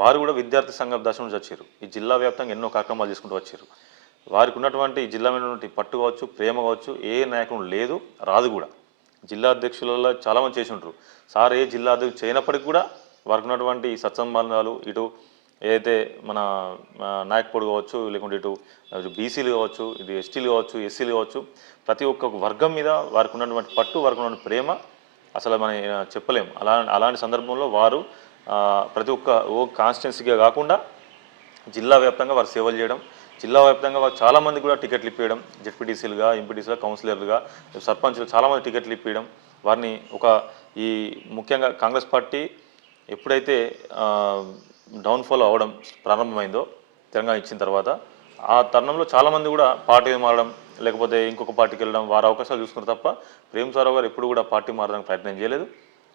వారు కూడా విద్యార్థి సంఘ దశ నుంచి వచ్చారు. ఈ జిల్లా వ్యాప్తంగా ఎన్నో కార్యక్రమాలు చేసుకుంటూ వచ్చారు. వారికి ఉన్నటువంటి జిల్లా మీద ఉన్నటువంటి పట్టు కావచ్చు, ప్రేమ కావచ్చు, ఏ నాయకుడు లేదు, రాదు కూడా. జిల్లా అధ్యక్షులలో చాలామంది చేసి ఉంటారు. సార్ ఏ జిల్లా అధ్యక్షుడు చేయనప్పటికీ కూడా వారికి ఉన్నటువంటి సత్సంబంధాలు, ఇటు ఏదైతే మన నాయకుడు కావచ్చు, లేకుంటే ఇటు బీసీలు కావచ్చు, ఇటు ఎస్టీలు కావచ్చు, ఎస్సీలు కావచ్చు, ప్రతి ఒక్క వర్గం మీద వారికి ఉన్నటువంటి పట్టు, వారికి ఉన్నటువంటి ప్రేమ అసలు మనం చెప్పలేము. అలాంటి సందర్భంలో వారు ప్రతి ఒక్క కాన్స్టిట్యున్సీగా కాకుండా జిల్లా వ్యాప్తంగా వారు సేవలు చేయడం, జిల్లా వ్యాప్తంగా వారు చాలామంది కూడా టికెట్లు ఇప్పించడం, జెడ్పీటీసీలుగా, ఎంపీటీసీలుగా, కౌన్సిలర్లుగా, సర్పంచ్లు చాలామంది టికెట్లు ఇప్పించడం, వారిని ఈ ముఖ్యంగా కాంగ్రెస్ పార్టీ ఎప్పుడైతే డౌన్ఫాల్ అవ్వడం ప్రారంభమైందో తెలంగాణ ఇచ్చిన తర్వాత ఆ తరుణంలో చాలామంది కూడా పార్టీ మారడం లేకపోతే ఇంకొక పార్టీకి వెళ్ళడం వారి అవకాశాలు చూసుకున్నారు తప్ప ప్రేమ్ సారావు గారు ఎప్పుడు కూడా పార్టీ మారడానికి ప్రయత్నం చేయలేదు.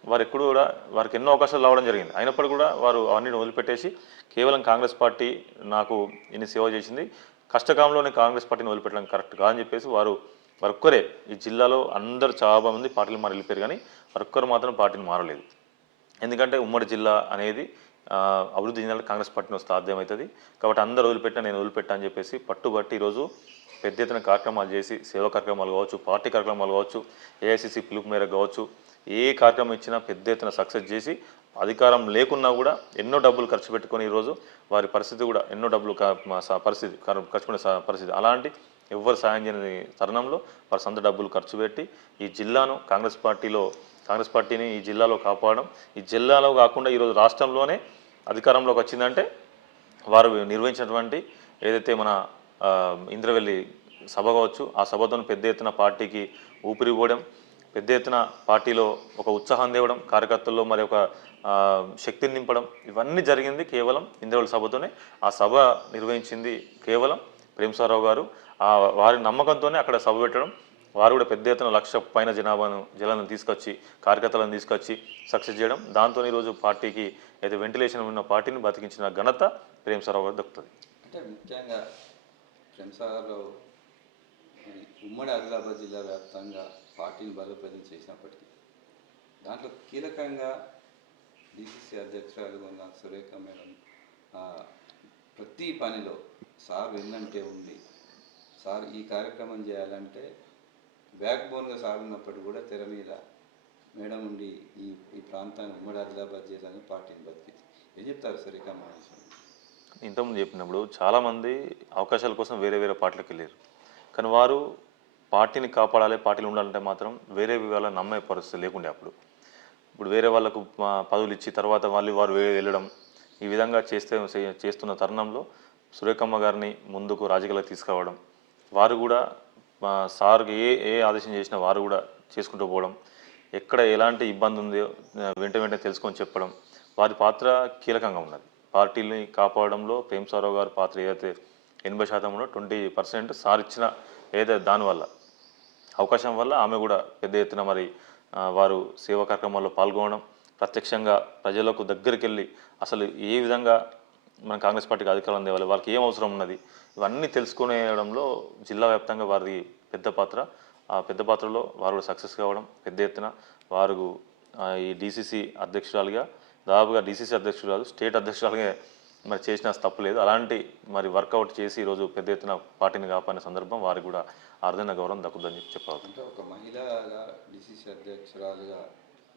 వారు ఎప్పుడు కూడా వారికి ఎన్నో అవకాశాలు రావడం జరిగింది. అయినప్పటికీ కూడా వారు అవన్నీ వదిలిపెట్టేసి కేవలం కాంగ్రెస్ పార్టీ నాకు ఇన్ని సేవ చేసింది, కష్టకాలంలోనే కాంగ్రెస్ పార్టీని వదిలిపెట్టడం కరెక్ట్ కాదని చెప్పేసి వారొక్కరే ఈ జిల్లాలో అందరూ చాలా మంది పార్టీలు మారి వెళ్ళిపోయారు, కానీ వారొక్కరు మాత్రం పార్టీని మారలేదు. ఎందుకంటే ఉమ్మడి జిల్లా అనేది అభివృద్ధి చెందాలంటే కాంగ్రెస్ పార్టీని వస్తే సాధ్యమవుతుంది. కాబట్టి అందరూ వదిలిపెట్టినా నేను వదిలిపెట్టా అని చెప్పేసి పట్టుబట్టి ఈరోజు పెద్ద ఎత్తున కార్యక్రమాలు చేసి సేవా కార్యక్రమాలు కావచ్చు, పార్టీ కార్యక్రమాలు కావచ్చు, ఏఐసిసి పిలుపు మేరకు కావచ్చు, ఏ కార్యక్రమం ఇచ్చినా పెద్ద ఎత్తున సక్సెస్ చేసి అధికారం లేకున్నా కూడా ఎన్నో డబ్బులు ఖర్చు పెట్టుకొని ఈరోజు వారి పరిస్థితి కూడా ఎన్నో డబ్బులు పరిస్థితి ఖర్చు పెట్టే పరిస్థితి అలాంటి ఎవ్వరు సాయం చేయని తరుణంలో వారి సొంత డబ్బులు ఖర్చు పెట్టి ఈ జిల్లాను కాంగ్రెస్ పార్టీని ఈ జిల్లాలో కాపాడడం, ఈ జిల్లాలో కాకుండా ఈరోజు రాష్ట్రంలోనే అధికారంలోకి వచ్చిందంటే వారు నిర్వహించినటువంటి ఏదైతే మన ఇంద్రవెల్లి సభ కావచ్చు, ఆ సభతో పెద్ద ఎత్తున పార్టీకి ఊపిరి పోవడం, పెద్ద ఎత్తున పార్టీలో ఒక ఉత్సాహం తేవడం, కార్యకర్తల్లో మరి ఒక శక్తిని నింపడం, ఇవన్నీ జరిగింది కేవలం ఇంద్రవెల్లి సభతోనే. ఆ సభ నిర్వహించింది కేవలం ప్రేమ్ సారావు గారు. వారి నమ్మకంతోనే అక్కడ సభ పెట్టడం, వారు కూడా పెద్ద ఎత్తున 1,00,000 పైన జనాలను తీసుకొచ్చి కార్యకర్తలను తీసుకొచ్చి సక్సెస్ చేయడం, దాంతో ఈరోజు పార్టీకి అయితే వెంటిలేషన్ ఉన్న పార్టీని బతికించిన ఘనత ప్రేమ్ సారావు గారు దక్కుతుంది. అంటే ముఖ్యంగా ప్రేమ్ సారావు ఉమ్మడి ఆదిలాబాద్ జిల్లా వ్యాప్తంగా పార్టీని బలోపేతం చేసినప్పటికీ దాంట్లో కీలకంగా డిసిసి అధ్యక్షురాలుగా ఉన్న సురేఖ మేడం ప్రతి పనిలో సార్ వెన్నంటే ఉండి సార్ ఈ కార్యక్రమం చేయాలంటే బ్యాక్ బోన్గా సాగున్నప్పటికీ కూడా తెర మీద మేడం ఉండి ఈ ప్రాంతాన్ని ఉమ్మడి ఆదిలాబాద్ జిల్లాని పార్టీని బతికింది. ఏం చెప్తారు సురేఖ మేడం? ఇంతకుముందు చెప్పినప్పుడు చాలామంది అవకాశాల కోసం వేరే వేరే పార్టీలకు వెళ్ళారు, కానీ వారు పార్టీని కాపాడాలి, పార్టీలు ఉండాలంటే మాత్రం వేరే వాళ్ళని నమ్మే పరిస్థితి లేకుండే. ఇప్పుడు వేరే వాళ్ళకు పదవులు ఇచ్చి తర్వాత వారు వెళ్ళడం, ఈ విధంగా చేస్తున్న తరుణంలో సురేఖమ్మ గారిని ముందుకు రాజకీయాలకు తీసుకురావడం, వారు కూడా సార్కి ఏ ఆదేశం చేసినా వారు కూడా చేసుకుంటూ పోవడం, ఎక్కడ ఎలాంటి ఇబ్బంది ఉందో వెంటనే తెలుసుకొని చెప్పడం, వారి పాత్ర కీలకంగా ఉన్నది. పార్టీని కాపాడడంలో ప్రేమ్ సారావు గారి పాత్ర ఏదైతే 80% ఉన్నో 20% సార్ ఇచ్చిన ఏదైతే దానివల్ల అవకాశం వల్ల ఆమె కూడా పెద్ద ఎత్తున మరి వారు సేవా కార్యక్రమాల్లో పాల్గొనడం, ప్రత్యక్షంగా ప్రజలకు దగ్గరికి వెళ్ళి అసలు ఏ విధంగా మన కాంగ్రెస్ పార్టీకి అధికారం తేవాలి, వాళ్ళకి ఏం అవసరం ఉన్నది, ఇవన్నీ తెలుసుకునేయడంలో జిల్లా వ్యాప్తంగా వారిది పెద్ద పాత్ర. ఆ పెద్ద పాత్రలో వారు కూడా సక్సెస్ కావడం, పెద్ద ఎత్తున వారు ఈ డిసిసి అధ్యక్షురాలుగా దాదాపుగా డిసిసి అధ్యక్షురాలు స్టేట్ అధ్యక్షురాలుగా మరి చేసిన తప్పులేదు. అలాంటి మరి వర్కౌట్ చేసి ఈరోజు పెద్ద ఎత్తున పార్టీని కాపాడిన సందర్భం వారికి కూడా అరుదైన గౌరవం దక్కుతుందని చెప్పాలి. అంటే ఒక మహిళగా డిసిసి అధ్యక్షురాలుగా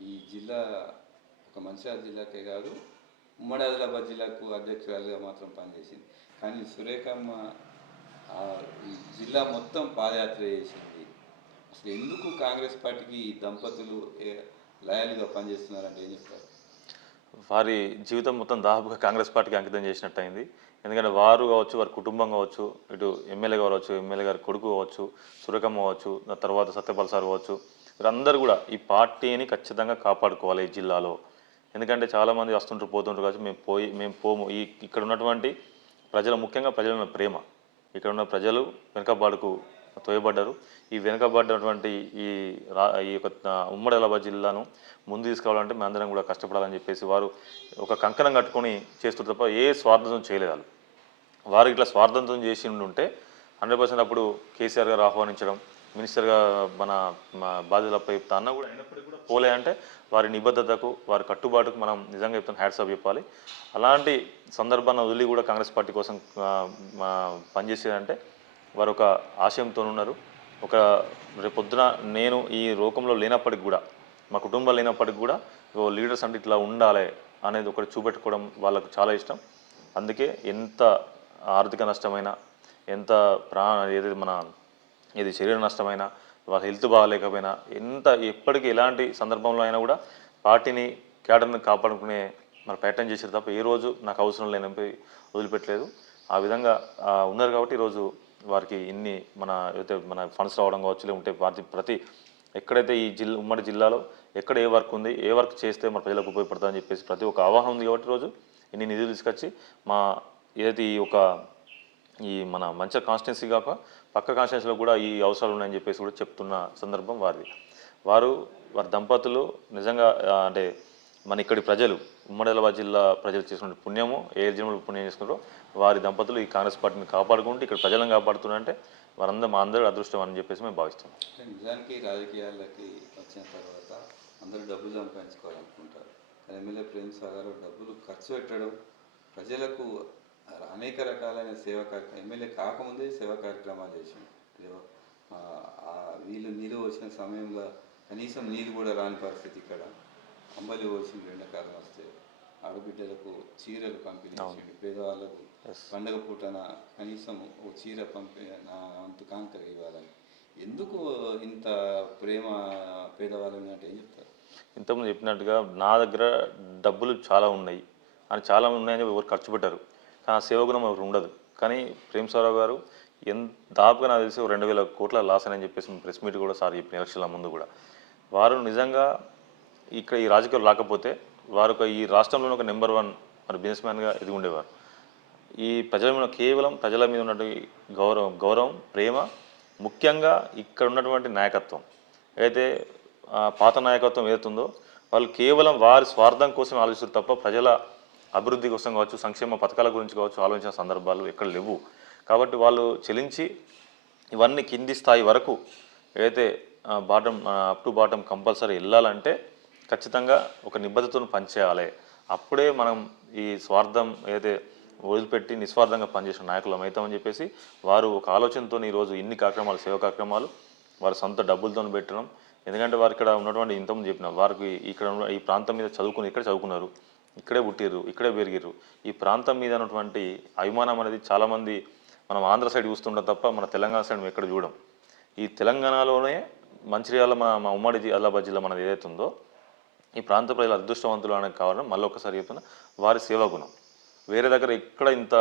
ఈ జిల్లా ఒక మంచిర్యాల జిల్లాకే కాదు ఉమ్మడి ఆదిలాబాద్ జిల్లాకు అధ్యక్షురాలుగా మాత్రం పనిచేసింది. కానీ సురేఖమ్మ ఈ జిల్లా మొత్తం పాదయాత్ర చేసింది. అసలు ఎందుకు కాంగ్రెస్ పార్టీకి ఈ దంపతులు లయాలుగా పనిచేస్తున్నారంటే ఏం చెప్తారు? వారి జీవితం మొత్తం దాదాపుగా కాంగ్రెస్ పార్టీకి అంకితం చేసినట్టు అయింది. ఎందుకంటే వారు కావచ్చు, వారి కుటుంబం కావచ్చు, ఇటు ఎమ్మెల్యే కావచ్చు, ఎమ్మెల్యే గారి కొడుకు కావచ్చు, సురేఖమ్మ కావచ్చు, తర్వాత సత్యపాల్ సార్ కావచ్చు, వీరందరూ కూడా ఈ పార్టీని ఖచ్చితంగా కాపాడుకోవాలి ఈ జిల్లాలో. ఎందుకంటే చాలామంది వస్తుంటారు పోతుంటారు కావచ్చు, మేము పోము. ఇక్కడ ఉన్నటువంటి ముఖ్యంగా ప్రజల ప్రేమ, ఇక్కడ ఉన్న ప్రజలు వెనుకబాటుకు తోయబడ్డారు. ఈ వెనుకబడ్డటువంటి ఈ యొక్క ఉమ్మడి ఆదిలాబాద్ జిల్లాను ముందు తీసుకోవాలంటే మేమందరం కూడా కష్టపడాలని చెప్పేసి వారు ఒక కంకణం కట్టుకొని చేస్తుంటే తప్ప ఏ స్వార్థం చేయలేదు. వారు ఇట్లా స్వార్థంతో చేసి ఉంటే 100% అప్పుడు కేసీఆర్ గారు ఆహ్వానించడం, మినిస్టర్గా మన బాధ్యతలపై అన్న కూడా అయినప్పటికీ కూడా పోలే అంటే వారి నిబద్ధతకు, వారి కట్టుబాటుకు మనం నిజంగా చెప్తాను హ్యాట్సాప్ చెప్పాలి. అలాంటి సందర్భాన్ని వదిలి కూడా కాంగ్రెస్ పార్టీ కోసం పనిచేసేదంటే వారు ఒక ఆశయంతో ఉన్నారు. రేపొద్దున నేను ఈ లోకంలో లేనప్పటికి కూడా, మా కుటుంబం లేనప్పటికి కూడా లీడర్స్ అంటే ఇట్లా ఉండాలి అనేది ఒకటి చూపెట్టుకోవడం వాళ్ళకు చాలా ఇష్టం. అందుకే ఎంత ఆర్థిక నష్టమైనా, ఎంత ఏది శరీర నష్టమైనా, వాళ్ళ హెల్త్ బాగాలేకపోయినా, ఎప్పటికీ ఎలాంటి సందర్భంలో అయినా కూడా పార్టీని క్యాడర్ని కాపాడుకునే మన ప్రయత్నం చేసేది తప్ప ఏ రోజు నాకు అవసరం లేనిపై వదిలిపెట్టలేదు. ఆ విధంగా ఉన్నారు కాబట్టి ఈరోజు వారికి ఇన్ని మన ఫండ్స్ రావడం కావచ్చు, లేకుంటే ప్రతి ఎక్కడైతే ఈ ఉమ్మడి జిల్లాలో ఎక్కడ ఏ వర్క్ ఉంది, ఏ వర్క్ చేస్తే మన ప్రజలకు ఉపయోగపడుతుందని చెప్పేసి ప్రతి ఒక్క అవగాహన ఉంది కాబట్టి రోజు ఇన్ని నిధులు తీసుకొచ్చి ఏదైతే ఈ ఒక ఈ మన మంచి కాన్స్టిట్యున్సీ కాక పక్క కాన్స్టిట్యున్సీలో కూడా ఈ అవసరాలు ఉన్నాయని చెప్పేసి కూడా చెప్తున్న సందర్భం వారిది. వారి దంపతులు నిజంగా అంటే మన ఇక్కడి ప్రజలు ఉమ్మడి ఆదిలాబాద్ జిల్లా ప్రజలు చేసుకున్న పుణ్యము ఏ జన్మలు పుణ్యం చేసుకున్నారో వారి దంపతులు ఈ కాంగ్రెస్ పార్టీని కాపాడుకుంటూ ఇక్కడ ప్రజలను కాపాడుతున్నారంటే మా అందరూ అదృష్టం అని చెప్పేసి మేము భావిస్తున్నాం. నిజానికి రాజకీయాలకి వచ్చిన తర్వాత అందరూ డబ్బులు సంపాదించుకోవాలనుకుంటారు. కానీ ఎమ్మెల్యే ప్రేమ్ సాగర్ డబ్బులు ఖర్చు పెట్టడం, ప్రజలకు అనేక రకాలైన సేవా కార్యక్రమం ఎమ్మెల్యే కాకముందే సేవా కార్యక్రమాలు చేసిండు. వీళ్ళు నీరు వచ్చిన సమయంలో కనీసం నీళ్ళు కూడా రాని పరిస్థితి ఇక్కడ. అంబలి వచ్చిన ఎండాకాలం వస్తే ఆడబిడ్డలకు చీరలు పంపిణీ చేసిండు. పేదవాళ్ళకు పండగ పూటన కనీసం ఓ చీర నా అంతు కాంకర ఇవ్వాలని. ఎందుకు ఇంత ప్రేమ పేదవాళ్ళని అంటే ఏం చెప్తారు? ఇంతకుముందు చెప్పినట్టుగా నా దగ్గర డబ్బులు చాలా ఉన్నాయి అని చాలా ఉన్నాయని ఎవరు ఖర్చు పెట్టారు, కానీ ఆ సేవగుణం ఎవరు ఉండదు. కానీ ప్రేమ్ సాగర్ గారు దాదాపుగా నాకు తెలిసి 2,000 కోట్ల లాస్ అని చెప్పేసి ప్రెస్ మీట్ కూడా సార్ చెప్పిన ఎలక్షన్ల ముందు కూడా. వారు నిజంగా ఇక్కడ ఈ రాజకీయాలు రాకపోతే వారు ఈ రాష్ట్రంలోనే ఒక నెంబర్ 1 మరి బిజినెస్ మ్యాన్గా ఎదిగి ఉండేవారు. ఈ ప్రజల మీద కేవలం ప్రజల మీద ఉన్నటువంటి గౌరవం ప్రేమ, ముఖ్యంగా ఇక్కడ ఉన్నటువంటి నాయకత్వం అయితే పాత నాయకత్వం ఏదైతుందో వాళ్ళు కేవలం వారి స్వార్థం కోసం ఆలోచిస్తారు తప్ప ప్రజల అభివృద్ధి కోసం కావచ్చు, సంక్షేమ పథకాల గురించి కావచ్చు ఆలోచించిన సందర్భాలు ఎక్కడ లేవు. కాబట్టి వాళ్ళు చెలించి ఇవన్నీ కింది స్థాయి వరకు ఏదైతే అప్ టు బాటం కంపల్సరీ వెళ్ళాలంటే ఖచ్చితంగా ఒక నిబద్ధతను పనిచేయాలి. అప్పుడే మనం ఈ స్వార్థం ఏదైతే వదిలిపెట్టి నిస్వార్థంగా పనిచేసిన నాయకులం అవుతామని చెప్పేసి వారు ఒక ఆలోచనతో ఈరోజు ఇన్ని కార్యక్రమాలు, సేవా కార్యక్రమాలు వారి సొంత డబ్బులతో పెట్టడం. ఎందుకంటే వారు ఇక్కడ ఉన్నటువంటి ఇంతకుముందు చెప్పిన వారికి ఇక్కడ ఈ ప్రాంతం మీద ఇక్కడే చదువుకున్నారు, ఇక్కడే పుట్టిర్రు, ఇక్కడే పెరిగిర్రు. ఈ ప్రాంతం మీద ఉన్నటువంటి అభిమానం అనేది చాలామంది మనం ఆంధ్ర సైడ్ చూస్తుంటాం తప్ప మన తెలంగాణ సైడ్ మేము ఎక్కడ చూడం. ఈ తెలంగాణలోనే మంచిర్యాల మా ఉమ్మడి ఆదిలాబాద్ జిల్లా మనది ఏదైతే ఉందో ఈ ప్రాంత ప్రజలు అదృష్టవంతులు అనేది కావడం మళ్ళీ ఒకసారి చెప్తున్నా వారి సేవా గుణం. వేరే దగ్గర ఎక్కడ ఇంత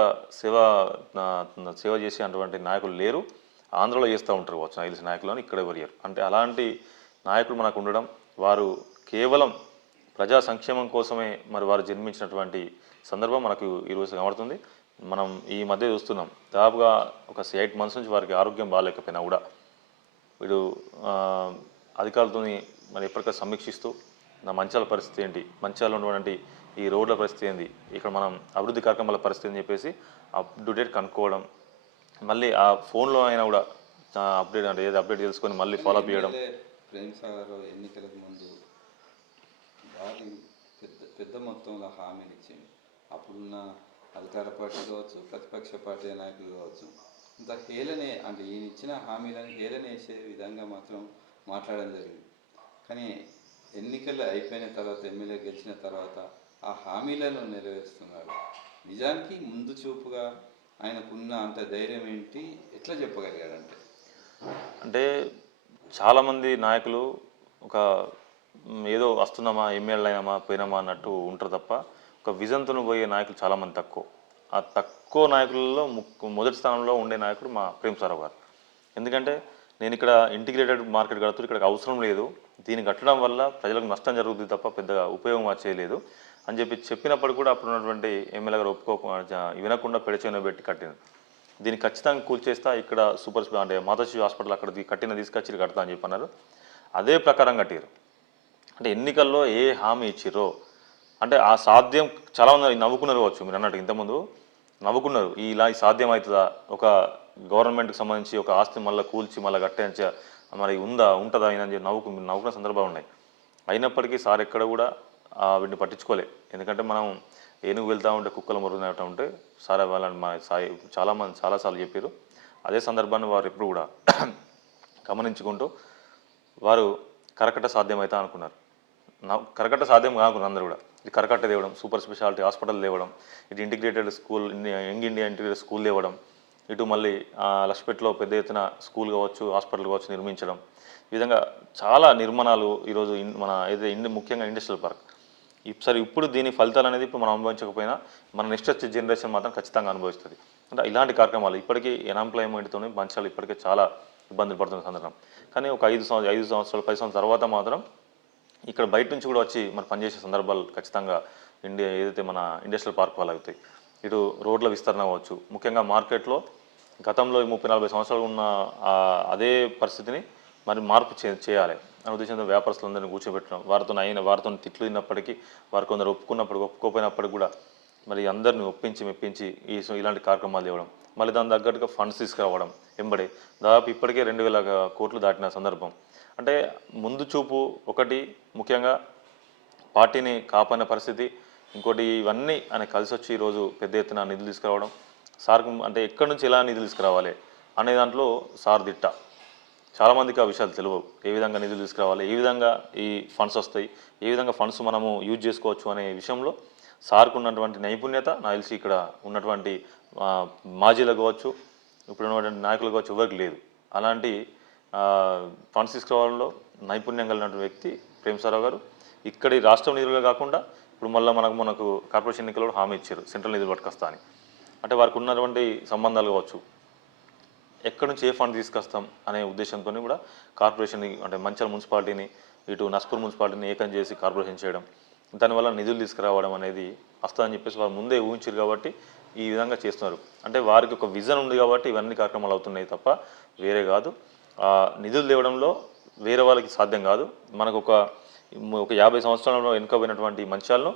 సేవ చేసే అటువంటి నాయకులు లేరు. ఆంధ్రలో చేస్తూ ఉంటారు కావచ్చు నాకు తెలిసిన నాయకులు అని ఇక్కడ ఎవరు. అంటే అలాంటి నాయకులు మనకు ఉండడం, వారు కేవలం ప్రజా సంక్షేమం కోసమే మరి వారు జన్మించినటువంటి సందర్భం మనకు ఈరోజు కనబడుతుంది. మనం ఈ మధ్య చూస్తున్నాం దాదాపుగా ఒక 8 months నుంచి వారికి ఆరోగ్యం బాగాలేకపోయినా కూడా వీడు అధికారులతో మరి ఎప్పటికీ సమీక్షిస్తూ నా మంచాల పరిస్థితి ఏంటి, మంచాలలో ఉన్నటువంటి ఈ రోడ్ల పరిస్థితి ఏంది, ఇక్కడ మనం అభివృద్ధి కార్యక్రమాల పరిస్థితి అని చెప్పేసి అప్ టు డేట్ కనుక్కోవడం, మళ్ళీ ఆ ఫోన్లో అయినా కూడా అప్డేట్ అంటే ఏది అప్డేట్ తెలుసుకొని మళ్ళీ ఫాలోఅప్ చేయడం. ప్రేమ్ సాగర్ ఎన్నికలకు ముందు భారీ పెద్ద మొత్తంలో హామీలు ఇచ్చింది. అప్పుడున్న అధికార పార్టీ కావచ్చు, ప్రతిపక్ష పార్టీ నాయకులు కావచ్చు, ఇంత హేళనే అంటే ఈయన ఇచ్చిన హామీలను హేళన వేసే విధంగా మాత్రం మాట్లాడడం జరిగింది. కానీ ఎన్నికలు అయిపోయిన తర్వాత ఎమ్మెల్యే గెలిచిన తర్వాత ఆ హామీలను నెరవేరుస్తున్నారు. నిజానికి ముందు చూపుగా ఆయనకున్న అంత ధైర్యం ఏంటి, ఎట్లా చెప్పగలిగాడంటే అంటే చాలామంది నాయకులు ఒక ఏదో వస్తున్నామా ఎమ్మెల్యే అయినామా పోయినామా అన్నట్టు ఉంటారు తప్ప ఒక విజన్తో పోయే నాయకులు చాలామంది తక్కువ. ఆ తక్కువ నాయకులలో మొదటి స్థానంలో ఉండే నాయకుడు మా ప్రేమ్ సాగర్ గారు. ఎందుకంటే నేను ఇక్కడ ఇంటిగ్రేటెడ్ మార్కెట్ కడుతూ ఇక్కడ అవసరం లేదు, దీన్ని కట్టడం వల్ల ప్రజలకు నష్టం జరుగుతుంది తప్ప పెద్దగా ఉపయోగం చేయలేదు అని చెప్పినప్పుడు కూడా అప్పుడు ఉన్నటువంటి ఎమ్మెల్యే గారు వినకుండా పెడచేన పెట్టి కట్టింది. దీన్ని ఖచ్చితంగా కూల్చేస్తా, ఇక్కడ సూపర్ అంటే మాతాశిశు హాస్పిటల్ అక్కడ తీసుకొచ్చి కడతా అని చెప్పన్నారు. అదే ప్రకారం కట్టారు. అంటే ఎన్నికల్లో ఏ హామీ ఇచ్చిర్రో అంటే ఆ సాధ్యం చాలామంది నవ్వుకున్నారు కావచ్చు, మీరు అన్నట్టు ఇంతకుముందు నవ్వుకున్నారు ఇలా సాధ్యం అవుతుందా, ఒక గవర్నమెంట్కి సంబంధించి ఒక ఆస్తి మళ్ళీ కూల్చి మళ్ళీ కట్టించ మరి ఉంటుందా అని చెప్పి నవ్వుకున్న సందర్భాలు ఉన్నాయి. అయినప్పటికీ సార్ ఎక్కడ కూడా వీటిని పట్టించుకోలే. ఎందుకంటే మనం ఏనుగు వెళ్తూ ఉంటే కుక్కలు మొరుగుతూ ఉంటే సార్ వాళ్ళని మా సాయి చాలాసార్లు చెప్పారు. అదే సందర్భాన్ని వారు ఎప్పుడు కూడా గమనించుకుంటూ వారు కరకట్ట సాధ్యమవుతా అనుకున్నారు. కరకట్ట సాధ్యం కాకున్నారు అందరూ కూడా. ఇది కరకట్ట తేవడం, సూపర్ స్పెషాలిటీ హాస్పిటల్ తేవడం, ఇటు integrated school young India integrated school తేవడం, ఇటు మళ్ళీ లక్ష్పేటలో పెద్ద ఎత్తున స్కూల్ కావచ్చు, హాస్పిటల్ కావచ్చు నిర్మించడం, ఈ విధంగా చాలా నిర్మాణాలు ఈరోజు మన ఏదైతే ముఖ్యంగా ఇండస్ట్రియల్ పార్క్. సరే ఇప్పుడు దీని ఫలితాలు అనేది ఇప్పుడు మనం అనుభవించకపోయినా మన నెక్స్ట్ వచ్చే జనరేషన్ మాత్రం ఖచ్చితంగా అనుభవిస్తుంది. అంటే ఇలాంటి కార్యక్రమాలు ఇప్పటికీ అన్ఎంప్లాయ్మెంట్తో మంచాలు ఇప్పటికే చాలా ఇబ్బందులు పడుతున్న సందర్భం. కానీ ఒక 5 సంవత్సరాలు 10 సంవత్సరాల తర్వాత మాత్రం ఇక్కడ బయట నుంచి కూడా వచ్చి మరి పనిచేసే సందర్భాలు ఖచ్చితంగా ఏదైతే మన ఇండస్ట్రియల్ పార్క్ వాళ్ళు అవుతాయి. ఇటు రోడ్ల విస్తరణ అవ్వచ్చు, ముఖ్యంగా మార్కెట్లో గతంలో 30-40 సంవత్సరాలు ఉన్న అదే పరిస్థితిని మరి మార్పు చేయాలి అనే ఉద్దేశంతో వ్యాపారస్తులందరినీ కూర్చోబెట్టడం, వారితో తిట్లు తిన్నప్పటికీ, వారు కొందరు ఒప్పుకోపోయినప్పటికీ కూడా మరి అందరిని మెప్పించి ఇలాంటి కార్యక్రమాలు చేయడం, మళ్ళీ దాని తగ్గట్టుగా ఫండ్స్ తీసుకురావడం వెంబడే దాదాపు ఇప్పటికే 2000 కోట్లు దాటిన సందర్భం. అంటే ముందు చూపు ఒకటి, ముఖ్యంగా పార్టీని కాపాడిన పరిస్థితి, ఇంకోటి ఇవన్నీ ఆయన కలిసి వచ్చి ఈరోజు పెద్ద ఎత్తున నిధులు తీసుకురావడం, సార్కు అంటే ఎక్కడి నుంచి ఎలా నిధులు తీసుకురావాలి అనే దాంట్లో సార్ దిట్ట. చాలామందికి ఆ విషయాలు తెలియవు. ఏ విధంగా నిధులు తీసుకురావాలి, ఏ విధంగా ఈ ఫండ్స్ వస్తాయి, ఏ విధంగా ఫండ్స్ మనము యూజ్ చేసుకోవచ్చు అనే విషయంలో సార్కు ఉన్నటువంటి నైపుణ్యత నాకు తెలిసి ఇక్కడ ఉన్నటువంటి మాజీలకు కావచ్చు, ఇప్పుడు ఉన్నటువంటి నాయకులు కావచ్చు ఎవరికి లేదు. అలాంటి ఫండ్స్ తీసుకురావడంలో నైపుణ్యం కలిగినటువంటి వ్యక్తి ప్రేమసారావు గారు. ఇక్కడి రాష్ట్రం నిధులుగా కాకుండా ఇప్పుడు మళ్ళీ మనకు కార్పొరేషన్ ఎన్నికల్లో హామీ ఇచ్చారు సెంట్రల్ నిధులు పట్టుకొస్తా అని. అంటే వారికి ఉన్నటువంటి సంబంధాలు కావచ్చు, ఎక్కడి నుంచి ఏ ఫండ్ తీసుకొస్తాం అనే ఉద్దేశంతో కూడా కార్పొరేషన్ అంటే మంచిర్యాల మున్సిపాలిటీని, ఇటు నస్పూర్ మున్సిపాలిటీని ఏకం చేసి కార్పొరేషన్ చేయడం, దానివల్ల నిధులు తీసుకురావడం అనేది వస్తుందని చెప్పేసి వారు ముందే ఊహించారు కాబట్టి ఈ విధంగా చేస్తున్నారు. అంటే వారికి ఒక విజన్ ఉంది కాబట్టి ఇవన్నీ కార్యక్రమాలు అవుతున్నాయి తప్ప వేరే కాదు. నిధులు తేవడంలో వేరే వాళ్ళకి సాధ్యం కాదు. మనకు ఒక 50 సంవత్సరాలలో వెనుకపోయినటువంటి మంచాలను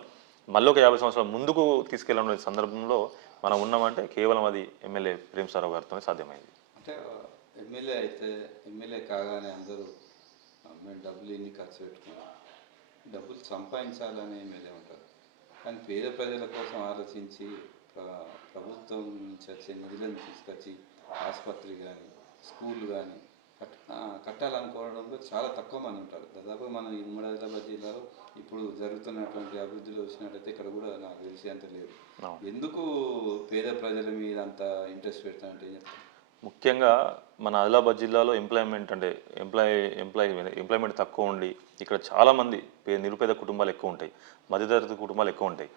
మళ్ళీ ఒక 50 సంవత్సరాల ముందుకు తీసుకెళ్ళిన సందర్భంలో మనం ఉన్నామంటే కేవలం అది ఎమ్మెల్యే ప్రేమసారావు గారితోనే సాధ్యమైంది. అంటే ఎమ్మెల్యే కాగానే అందరూ మేము డబ్బులు ఎన్ని ఖర్చు పెట్టుకున్నాం, డబ్బులు సంపాదించాలనే ఎమ్మెల్యే ఉంటారు. కానీ పేద ప్రజల కోసం ఆలోచించి ప్రభుత్వం నుంచి వచ్చే నిధులను తీసుకొచ్చి ఆసుపత్రి కానీ స్కూల్ కానీ కట్టాలనుకోవడంలో చాలా తక్కువ మంది ఉంటారు. దాదాపు మనం ఈ ఉమ్మడి ఆదిలాబాద్ జిల్లాలో ఇప్పుడు జరుగుతున్నటువంటి అభివృద్ధిలో వచ్చినట్టయితే ఇక్కడ కూడా నాకు తెలిసి అంత లేదు. ఎందుకు పేద ప్రజల మీద అంత ఇంట్రెస్ట్ పెడతానంటే ఏం చెప్తాను? ముఖ్యంగా మన ఆదిలాబాద్ జిల్లాలో ఎంప్లాయ్మెంట్ తక్కువ ఉండి ఇక్కడ చాలామంది నిరుపేద కుటుంబాలు ఎక్కువ ఉంటాయి, మధ్యతరగతి కుటుంబాలు ఎక్కువ ఉంటాయి.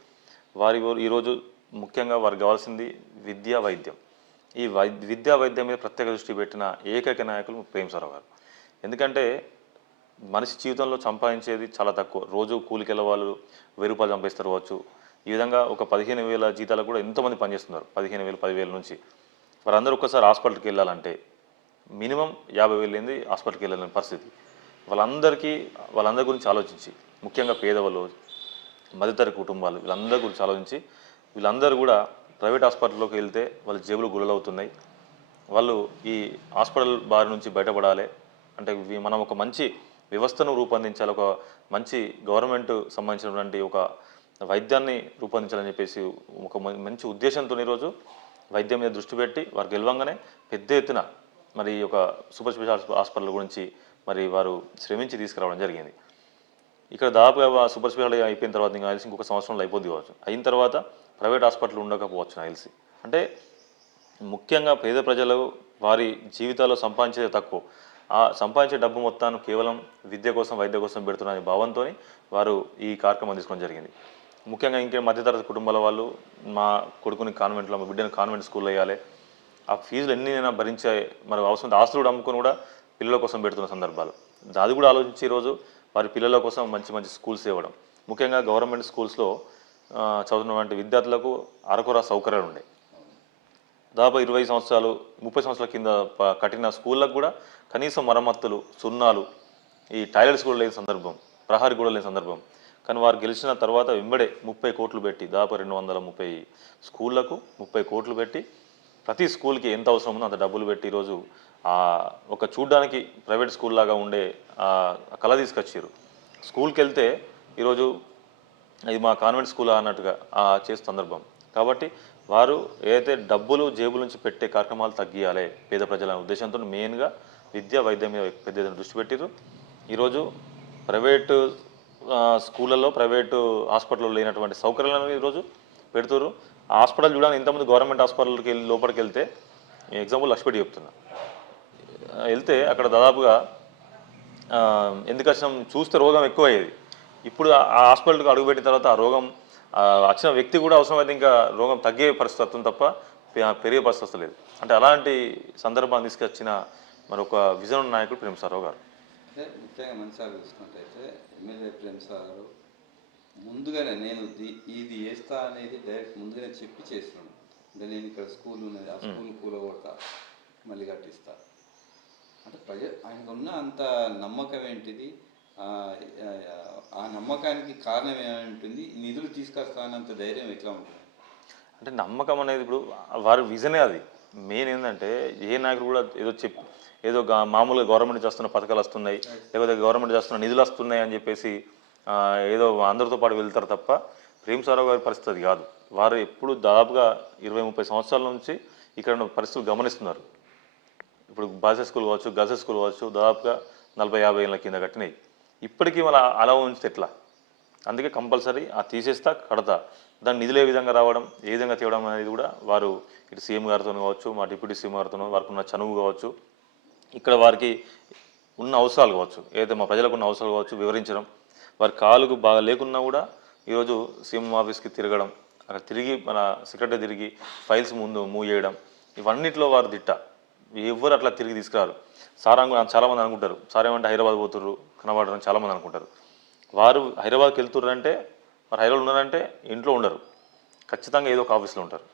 ఈరోజు ముఖ్యంగా వారికి కావాల్సింది విద్యా వైద్యం. ఈ విద్యా వైద్యం మీద ప్రత్యేక దృష్టి పెట్టిన ఏకైక నాయకులు ప్రేమసారావు గారు. ఎందుకంటే మనిషి జీవితంలో సంపాదించేది చాలా తక్కువ. రోజు కూలికి వెళ్ళే వాళ్ళు 1000 రూపాయలు సంపాదిస్తారు కావచ్చు. ఈ విధంగా ఒక 15,000 జీతాలకు కూడా ఎంతోమంది పనిచేస్తున్నారు. 15,000, 10,000 నుంచి వారందరూ ఒక్కసారి హాస్పిటల్కి వెళ్ళాలంటే మినిమం 50,000 లేనిది హాస్పిటల్కి వెళ్ళాలని పరిస్థితి. వాళ్ళందరి గురించి ఆలోచించి, ముఖ్యంగా పేదవాళ్ళు, మధ్యతరగతి కుటుంబాలు, వీళ్ళందరి గురించి ఆలోచించి వీళ్ళందరూ కూడా ప్రైవేట్ హాస్పిటల్లోకి వెళ్తే వాళ్ళ జేబులు గుల్లవుతున్నాయి. వాళ్ళు ఈ హాస్పిటల్ బారి నుంచి బయటపడాలి అంటే మనం ఒక మంచి వ్యవస్థను రూపొందించాలి, ఒక మంచి గవర్నమెంట్ సంబంధించినటువంటి ఒక వైద్యాన్ని రూపొందించాలని చెప్పేసి ఒక మంచి ఉద్దేశంతో ఈరోజు వైద్యం మీద దృష్టి పెట్టి వారు గెలవంగానే పెద్ద ఎత్తున మరి ఒక సూపర్ స్పెషాలిటీ హాస్పిటల్ గురించి మరి వారు శ్రమించి తీసుకురావడం జరిగింది. ఇక్కడ దాదాపుగా సూపర్ స్పెషాలిటీ అయిపోయిన తర్వాత ఇంకా తెలిసి ఇంకొక సంవత్సరంలో అయిపోద్ది కావచ్చు. అయిన తర్వాత ప్రైవేట్ హాస్పిటల్ ఉండకపోవచ్చు నాకు తెలిసి. అంటే ముఖ్యంగా పేద ప్రజలు వారి జీవితాల్లో సంపాదించేది తక్కువ, ఆ సంపాదించే డబ్బు మొత్తాన్ని కేవలం విద్య కోసం వైద్య కోసం పెడుతున్న భావంతో వారు ఈ కార్యక్రమం తీసుకోవడం జరిగింది. ముఖ్యంగా ఇంకే మధ్యతరగతి కుటుంబాల వాళ్ళు మా కొడుకుని కాన్వెంట్లో, మా బిడ్డని కాన్వెంట్ స్కూల్లో వేయాలి, ఆ ఫీజులు ఎన్నైనా భరించే మరి అవసరం ఆస్తులు కూడా అమ్ముకొని కూడా పిల్లల కోసం పెడుతున్న సందర్భాలు. అది కూడా ఆలోచించి ఈరోజు వారి పిల్లల కోసం మంచి మంచి స్కూల్స్ ఇవ్వడం, ముఖ్యంగా గవర్నమెంట్ స్కూల్స్లో చదువుతున్నటువంటి విద్యార్థులకు అరకొర సౌకర్యాలు ఉన్నాయి. దాదాపు 20 సంవత్సరాలు 30 సంవత్సరాల కింద కట్టిన స్కూళ్ళకు కూడా కనీసం మరమ్మతులు, సున్నాలు, ఈ టాయిలెట్స్ కూడా లేని సందర్భం, ప్రహారీ కూడా లేని సందర్భం. కానీ వారు గెలిచిన తర్వాత వెంబడే 30 కోట్లు పెట్టి దాదాపు 230 స్కూళ్లకు 30 కోట్లు పెట్టి ప్రతి స్కూల్కి ఎంత అవసరం ఉందో అంత డబ్బులు పెట్టి ఈరోజు ఒక చూడ్డానికి ప్రైవేట్ స్కూల్ లాగా ఉండే కళ తీసుకొచ్చారు. స్కూల్కి వెళ్తే ఈరోజు ఇది మా కాన్వెంట్ స్కూల్ అన్నట్టుగా చేసే సందర్భం. కాబట్టి వారు ఏదైతే డబ్బులు జేబుల నుంచి పెట్టే కార్యక్రమాలు తగ్గియాలి పేద ప్రజల ఉద్దేశంతో మెయిన్గా విద్యా వైద్యం మీద పెద్ద దృష్టి పెట్టారు. ఈరోజు ప్రైవేటు స్కూళ్ళల్లో, ప్రైవేటు హాస్పిటల్లో లేనటువంటి సౌకర్యాలను ఈరోజు పెడుతున్నారు. ఆ హాస్పిటల్ చూడాలని ఇంతకుముందు గవర్నమెంట్ హాస్పిటల్కి లోపలికి వెళ్తే, ఎగ్జాంపుల్ లక్ష్మీపేట చెప్తున్నా, వెళ్తే అక్కడ దాదాపుగా ఎందుకు వచ్చినాం చూస్తే రోగం ఎక్కువ అయ్యేది. ఇప్పుడు ఆ హాస్పిటల్కి అడుగుపెట్టిన తర్వాత ఆ రోగం వచ్చిన వ్యక్తి కూడా అవసరమైతే ఇంకా రోగం తగ్గే పరిస్థితి వస్తుంది తప్ప పెరిగే పరిస్థితి వస్తలేదు. అంటే అలాంటి సందర్భాన్ని తీసుకొచ్చిన మరొక విజన్ నాయకుడు ప్రేమసారావు గారు. అంటే ముఖ్యంగా మనిషిగా చూసుకుంటే ఎమ్మెల్యే ప్రేమసారావు ముందుగానే నేను ఇది వేస్తా అనేది డైరెక్ట్ ముందుగానే చెప్పి చేస్తున్నాను. అంటే నేను ఇక్కడ స్కూల్ ఉన్నది, ఆ స్కూల్ కూలగొడతా, మళ్ళీ కట్టిస్తా. అంటే ఆయనకు ఉన్న అంత నమ్మకం ఏంటిది? ఆ ఆ నమ్మకానికి కారణం ఏమంటుంది? నిధులు తీసుకొస్తానంత ధైర్యం ఎట్లా ఉంటుంది? అంటే నమ్మకం అనేది ఇప్పుడు వారి విజనే అది. మెయిన్ ఏంటంటే ఏ నాయకుడు కూడా ఏదో మామూలుగా గవర్నమెంట్ నుంచి వస్తున్న పథకాలు వస్తున్నాయి, లేకపోతే గవర్నమెంట్ చేస్తున్న నిధులు వస్తున్నాయి అని చెప్పేసి ఏదో అందరితో పాటు వెళ్తారు తప్ప ప్రేమ్ సారావు గారి పరిస్థితి అది కాదు. వారు ఎప్పుడు దాదాపుగా 20-30 సంవత్సరాల నుంచి ఇక్కడ ఉన్న పరిస్థితులు గమనిస్తున్నారు. ఇప్పుడు బాయ్స్ స్కూల్ కావచ్చు, గర్ల్స్ స్కూల్ కావచ్చు, దాదాపుగా 40-50 ఏళ్ళ కింద కట్టినాయి. ఇప్పటికీ మన అలా ఉంచితే ఎట్లా? అందుకే కంపల్సరీ తీసేస్తా, కడతా. దాన్ని నిధులు ఏ విధంగా రావడం, ఏ విధంగా తేవడం అనేది కూడా వారు ఇటు సీఎం గారితో కావచ్చు, మా డిప్యూటీ సీఎం గారితో వారికి ఉన్న చనువు కావచ్చు, ఇక్కడ వారికి ఉన్న అవసరాలు కావచ్చు, ఏదైతే మా ప్రజలకు ఉన్న అవసరాలు కావచ్చు వివరించడం, వారి కాలుకు బాగా లేకున్నా కూడా ఈరోజు సీఎం ఆఫీస్కి తిరగడం, అక్కడ తిరిగి మన సెక్రటరీ తిరిగి ఫైల్స్ ముందు మూవ్ చేయడం, ఇవన్నిట్లో వారు దిట్ట. ఎవరు అట్లా తిరిగి తీసుకురారు. చాలామంది అనుకుంటారు సార్ ఏమంటే హైదరాబాద్ పోతుర్రు కనబడరని చాలామంది అనుకుంటారు. వారు హైదరాబాద్కి వెళ్తుర్రంటే వారు హైదరాబాద్ ఉన్నారంటే ఇంట్లో ఉండరు, ఖచ్చితంగా ఏదో ఒక ఆఫీస్లో ఉంటారు.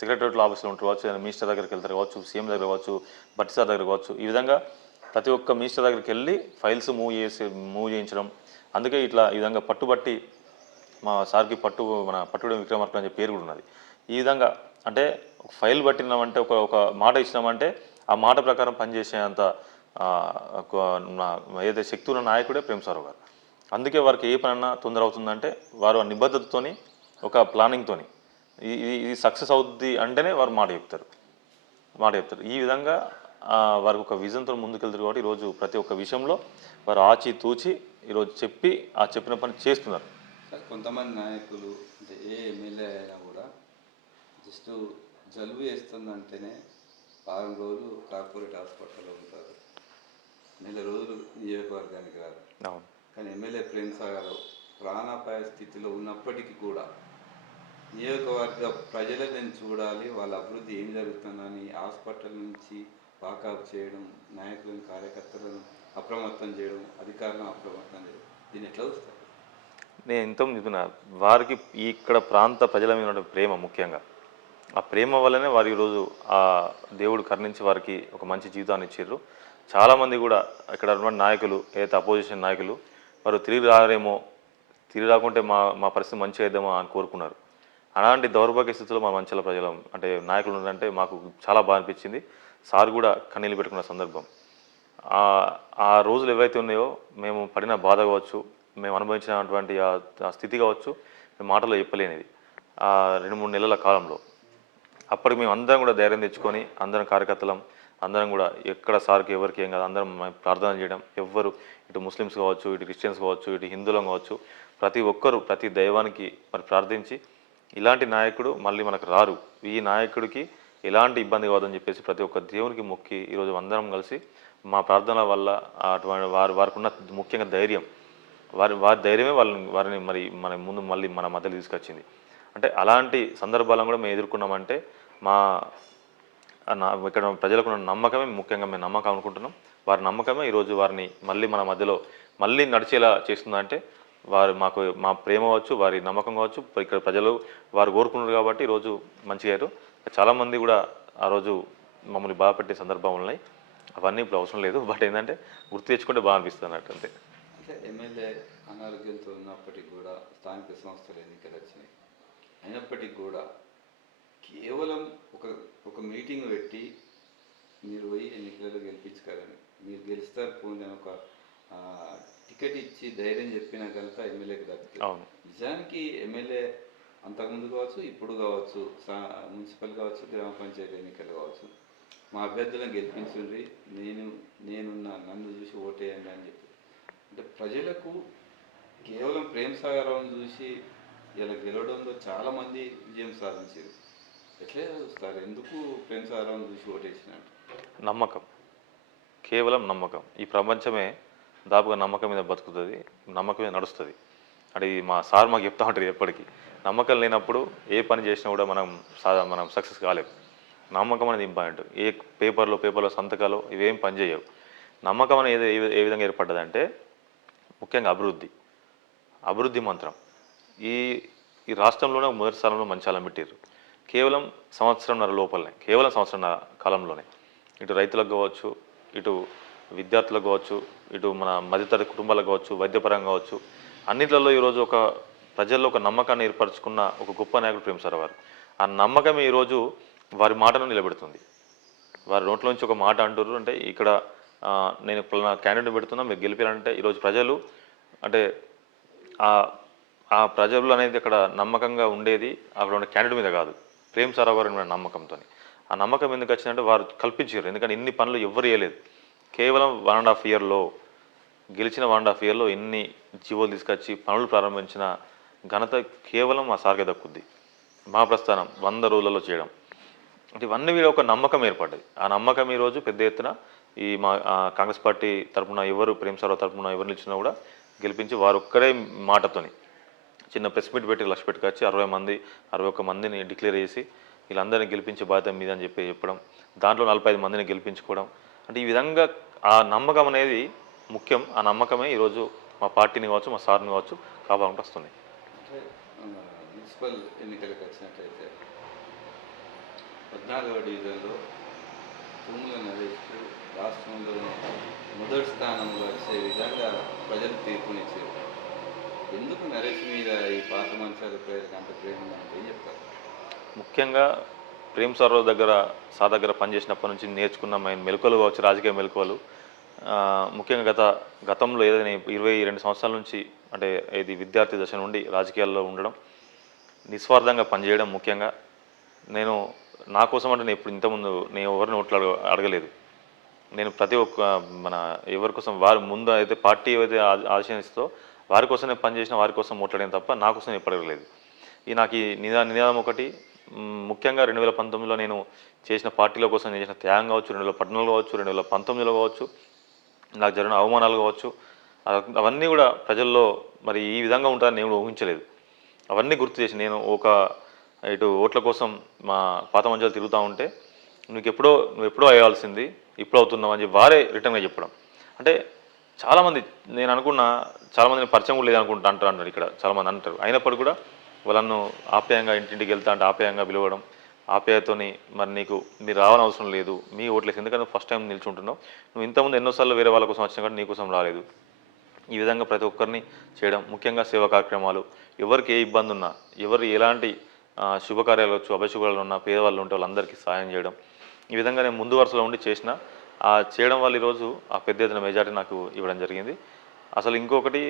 సెక్రటరియట్లో ఆఫీస్లో ఉంటారు కావచ్చు, మినిస్టర్ దగ్గరికి వెళ్తారు కావచ్చు, సీఎం దగ్గర కావచ్చు, బట్టి సార్ దగ్గర కావచ్చు. ఈ విధంగా ప్రతి ఒక్క మినిస్టర్ దగ్గరికి వెళ్ళి ఫైల్స్ మూవ్ చేయించడం. అందుకే ఇట్లా ఈ విధంగా పట్టుబట్టి మా సార్కి మన పట్టుడే విక్రమార్క అనే పేరు కూడా ఉన్నది. ఈ విధంగా అంటే ఒక ఫైల్ పట్టినామంటే ఒక మాట ఇచ్చినామంటే ఆ మాట ప్రకారం పనిచేసేంత ఏదైతే శక్తి ఉన్న నాయకుడే ప్రేమ్ సారావు గారు. అందుకే వారికి ఏ పనన్నా తొందర అవుతుందంటే వారు ఆ నిబద్ధతతోని ఒక ప్లానింగ్తోని ఇది సక్సెస్ అవుద్ది అంటేనే వారు మాట చెప్తారు. ఈ విధంగా వారికి ఒక విజన్తో ముందుకెళ్తారు. కాబట్టి ఈరోజు ప్రతి ఒక్క విషయంలో వారు ఆచితూచి ఈరోజు చెప్పిన పని చేస్తున్నారు. కొంతమంది నాయకులు అంటే ఏ ఎమ్మెల్యే అయినా కూడా జస్ట్ జలుబు వేస్తుందంటేనే వారం రోజులు కార్పొరేట్ హాస్పిటల్లో ఉంటారు, నెల రోజులు నియోజకవర్గానికి రారు. అవును. కానీ ఎమ్మెల్యే ప్రేమ్ సాగర్ ప్రాణాపాయ స్థితిలో ఉన్నప్పటికీ కూడా నియోజకవర్గ ప్రజలను నేను చూడాలి, వాళ్ళ అభివృద్ధి ఏం జరుగుతుందని హాస్పిటల్ నుంచి వాకప్ చేయడం, నాయకులను కార్యకర్తలను అప్రమత్తం చేయడం, అధికారులను అప్రమత్తం చేయడం, దీన్ని ఎట్లా వస్తారు? నేను ఎంతో చెప్పిన వారికి ఇక్కడ ప్రాంత ప్రజల మీద ఉన్న ప్రేమ, ముఖ్యంగా ఆ ప్రేమ వల్లనే వారు ఈరోజు ఆ దేవుడు కరుణించి వారికి ఒక మంచి జీవితాన్ని ఇచ్చారు. చాలామంది కూడా ఇక్కడ ఉన్న నాయకులు, ఏదైతే అపోజిషన్ నాయకులు, వారు తిరిగి రారేమో, తిరిగి రాకుంటే మా పరిస్థితి మంచిగా అయిద్దామో అని కోరుకున్నారు. అలాంటి దౌర్భాగ్య స్థితిలో మా మంచిల ప్రజలు అంటే నాయకులు ఉన్నారంటే మాకు చాలా బాగా అనిపించింది. సార్ కూడా కన్నీళ్ళు పెట్టుకున్న సందర్భం. ఆ రోజులు ఏవైతే ఉన్నాయో మేము పడిన బాధ కావచ్చు, మేము అనుభవించినటువంటి ఆ స్థితి కావచ్చు, మేము మాటలో చెప్పలేనిది. 2-3 నెలల కాలంలో అప్పటికి మేము అందరం కూడా ధైర్యం తెచ్చుకొని అందరం కార్యకర్తలం అందరం కూడా ఎక్కడ సార్కి ఎవరికి ఏం కాదు అందరం ప్రార్థన చేయడం. ఎవ్వరు ఇటు ముస్లిమ్స్ కావచ్చు, ఇటు క్రిస్టియన్స్ కావచ్చు, ఇటు హిందువులం కావచ్చు, ప్రతి ఒక్కరు ప్రతి దైవానికి మరి ప్రార్థించి ఇలాంటి నాయకుడు మళ్ళీ మనకు రారు, ఈ నాయకుడికి ఎలాంటి ఇబ్బంది కావద్దని చెప్పేసి ప్రతి ఒక్క దేవునికి మొక్కి ఈరోజు అందరం కలిసి మా ప్రార్థనల వల్ల అటువంటి వారికి ఉన్న ముఖ్యంగా ధైర్యం, వారి ధైర్యమే వారిని మరి మళ్ళీ మన మధ్యలో తీసుకొచ్చింది. అంటే అలాంటి సందర్భాలను కూడా మేము ఎదుర్కొన్నామంటే ఇక్కడ ప్రజలకు ఉన్న నమ్మకమే ముఖ్యంగా మేము నమ్మకం అనుకుంటున్నాం. వారి నమ్మకమే ఈరోజు వారిని మళ్ళీ మన మధ్యలో మళ్ళీ నడిచేలా చేస్తుందంటే వారు మా ప్రేమ కావచ్చు, వారి నమ్మకం కావచ్చు, ఇక్కడ ప్రజలు వారు కోరుకున్నారు కాబట్టి ఈరోజు మంచిగా. చాలామంది కూడా ఆ రోజు మమ్మల్ని బాధ పెట్టే సందర్భం ఉన్నాయి. అవన్నీ ఇప్పుడు అవసరం లేదు. బట్ ఏంటంటే గుర్తు తెచ్చుకుంటే బాగా అనిపిస్తుంది అన్నట్టు అంతే. అంటే ఎమ్మెల్యే అనారోగ్యంతో ఉన్నప్పటికీ కూడా స్థానిక సంస్థలు ఎన్నికలు వచ్చినాయి. అయినప్పటికీ కూడా కేవలం ఒక మీటింగ్ పెట్టి మీరు పోయి ఎన్నికలలో గెలిపించుకోరని, మీరు గెలుస్తారు పోనీ ఒక టికెట్ ఇచ్చి ధైర్యం చెప్పిన ఘనత ఎమ్మెల్యేకి దక్కుతుంది. నిజానికి ఎమ్మెల్యే అంతకుముందు కావచ్చు, ఇప్పుడు కావచ్చు, మున్సిపల్ కావచ్చు, గ్రామ పంచాయతీ ఎన్నికలు కావచ్చు, మా అభ్యర్థులను గెలిపించుండ్రి, నన్ను చూసి ఓటేయండి అని చెప్పి, అంటే ప్రజలకు కేవలం ప్రేమ్ సాగర్ను చూసి ఇలా గెలవడంలో చాలామంది విజయం సాధించారు. ఎట్లా చూస్తారు? ఎందుకు ప్రేమ్ సాగర్ను చూసి ఓటేసినట్టు? నమ్మకం, కేవలం నమ్మకం. ఈ ప్రపంచమే దాదాపుగా నమ్మకం మీద బతుకుతుంది, నమ్మకం మీద నడుస్తుంది. అంటే మా సార్ మాకు చెప్తా ఉంటారు ఎప్పటికీ. నమ్మకం లేనప్పుడు ఏ పని చేసినా కూడా మనం సక్సెస్ కాలేము. నమ్మకం అనేది ఇంపార్టెంట్. పేపర్లో సంతకాలు ఇవేం పని చేయవు. నమ్మకం అనేది ఏ విధంగా ఏర్పడ్డదంటే ముఖ్యంగా అభివృద్ధి మంత్రం. ఈ రాష్ట్రంలోనే మొదటి స్థానంలో మంచాలను పెట్టారు. కేవలం సంవత్సరంన్నర లోపలనే, కేవలం సంవత్సరంన్నర కాలంలోనే ఇటు రైతులకు కావచ్చు, ఇటు విద్యార్థులకు కావచ్చు, ఇటు మన మధ్యతరగతి కుటుంబాలకు కావచ్చు, వైద్యపరంగా కావచ్చు, అన్నిట్లలో ఈరోజు ఒక ప్రజల్లో ఒక నమ్మకాన్ని ఏర్పరచుకున్న ఒక గొప్ప నాయకుడు ప్రేమ్ సార్ గారు. ఆ నమ్మకం ఈరోజు వారి మాటను నిలబెడుతుంది. వారి నోట్లోంచి ఒక మాట అంటుర్రు అంటే ఇక్కడ నేను పలానా క్యాండిడేట్ పెడుతున్నా, మీరు గెలిపారంటే ఈరోజు ప్రజలు అంటే ఆ ప్రజలు అనేది అక్కడ నమ్మకంగా ఉండేది అక్కడ ఉన్న క్యాండిడేట్ మీద కాదు, ప్రేమ్ సార్ గారి మీద నమ్మకంతో. ఆ నమ్మకం ఎందుకు వచ్చిందంటే వారు కల్పించారు. ఎందుకంటే ఇన్ని పనులు ఎవ్వరు చేయలేదు. కేవలం 1.5 ఇయర్లో గెలిచిన 1.5 ఇయర్లో ఎన్ని జీవోలు తీసుకొచ్చి పనులు ప్రారంభించిన ఘనత కేవలం ఆ సార్కే దక్కుద్ది. మహాప్రస్థానం 100 రోజులలో చేయడం అంటే ఇవన్నీ మీద ఒక నమ్మకం ఏర్పడ్డది. ఆ నమ్మకం ఈరోజు పెద్ద ఎత్తున ఈ మా కాంగ్రెస్ పార్టీ తరఫున ఎవరు ప్రేమ్ సార్ తరఫున ఎవరు నిలిచినా కూడా గెలిపించి వారు ఒక్కడే మాటతోని చిన్న ప్రెస్ మీట్ పెట్టి లక్ష పెట్టుకొచ్చి 61 మందిని డిక్లేర్ చేసి వీళ్ళందరినీ గెలిపించే బాధ్యత మీద అని చెప్పడం, దాంట్లో 45 మందిని గెలిపించుకోవడం అంటే ఈ విధంగా ఆ నమ్మకం అనేది ముఖ్యం. ఆ నమ్మకమే ఈరోజు మా పార్టీని కావచ్చు, మా సార్ని కావచ్చు కాపాడుకుంటూ వస్తుంది. అంటే మున్సిపల్ ఎన్నికలకు వచ్చినట్లయితే 14వ డివిజన్లో తుమ్మల నరేష్ రాష్ట్రంలోనే మొదటి స్థానంలో వచ్చే విధంగా ప్రజలు తీర్పునిచ్చారు. ఎందుకు నరేష్ మీద ఈ పాత మనుషుల ప్రజలకు అంత ప్రేమ ఉందంటే ఏం చెప్తారు? ముఖ్యంగా ప్రేమ్ సార్ దగ్గర పనిచేసినప్పటి నుంచి నేర్చుకున్న మెలకువలు కావచ్చు, రాజకీయ మెలకువలు. ముఖ్యంగా గతంలో ఏదైనా 22 సంవత్సరాల నుంచి అంటే ఇది విద్యార్థి దశ నుండి రాజకీయాల్లో ఉండడం, నిస్వార్థంగా పనిచేయడం. ముఖ్యంగా నేను నా కోసం అంటే నేను ఇప్పుడు ఇంతకుముందు నేను ఎవరిని ఓట్లు అడగలేదు. నేను ప్రతి ఒక్క మన ఎవరి కోసం వారు ముందు అయితే పార్టీ ఏదైతే ఆశిస్తో వారి కోసం నేను పనిచేసిన, వారి కోసం ఓట్లాడాను తప్ప నా కోసం ఎప్పుడు అడగలేదు. నాకు ఈ నినాదం ఒకటి. ముఖ్యంగా 2019లో నేను చేసిన పార్టీల కోసం నేను చేసిన త్యాగం కావచ్చు, 2014 కావచ్చు, 2019లో కావచ్చు, నాకు జరిగిన అవమానాలు కావచ్చు, అవన్నీ కూడా ప్రజల్లో మరి ఈ విధంగా ఉంటుందని నేను ఊహించలేదు. అవన్నీ గుర్తు చేసి నేను ఇటు ఓట్ల కోసం మా పాత మంచాలు తిరుగుతూ ఉంటే నువ్వు ఎప్పుడో అయ్యాల్సింది ఇప్పుడు అవుతున్నావు అని చెప్పి వారే రిటర్న్గా చెప్పడం. అంటే చాలామంది నేను అనుకున్న చాలామంది పరిచయం కూడా లేదనుకుంటా అంటారు ఇక్కడ చాలామంది అంటారు. అయినప్పటికీ కూడా వాళ్ళను ఆప్యాయంగా ఇంటింటికి వెళ్తా అంటే ఆప్యాయంగా పిలవడం, ఆప్యాయతోని మరి మీరు రావని అవసరం లేదు, మీ ఓట్లేసి ఎందుకంటే ఫస్ట్ టైం నిల్చుంటున్నావు, నువ్వు ఇంతకుముందు ఎన్నోసార్లు వేరే వాళ్ళ కోసం వచ్చినా కానీ నీ కోసం రాలేదు. ఈ విధంగా ప్రతి ఒక్కరిని చేయడం. ముఖ్యంగా సేవా కార్యక్రమాలు, ఎవరికి ఏ ఇబ్బంది ఉన్నా, ఎవరు ఎలాంటి శుభకార్యాలు వచ్చు, అభశుభాలు ఉన్నా, పేదవాళ్ళు ఉంటే వాళ్ళందరికీ సహాయం చేయడం. ఈ విధంగా నేను ముందు వరుసలో ఉండి చేయడం వల్ల ఈరోజు ఆ పెద్ద ఎత్తున మెజారిటీ నాకు ఇవ్వడం జరిగింది. అసలు ఇంకొకటి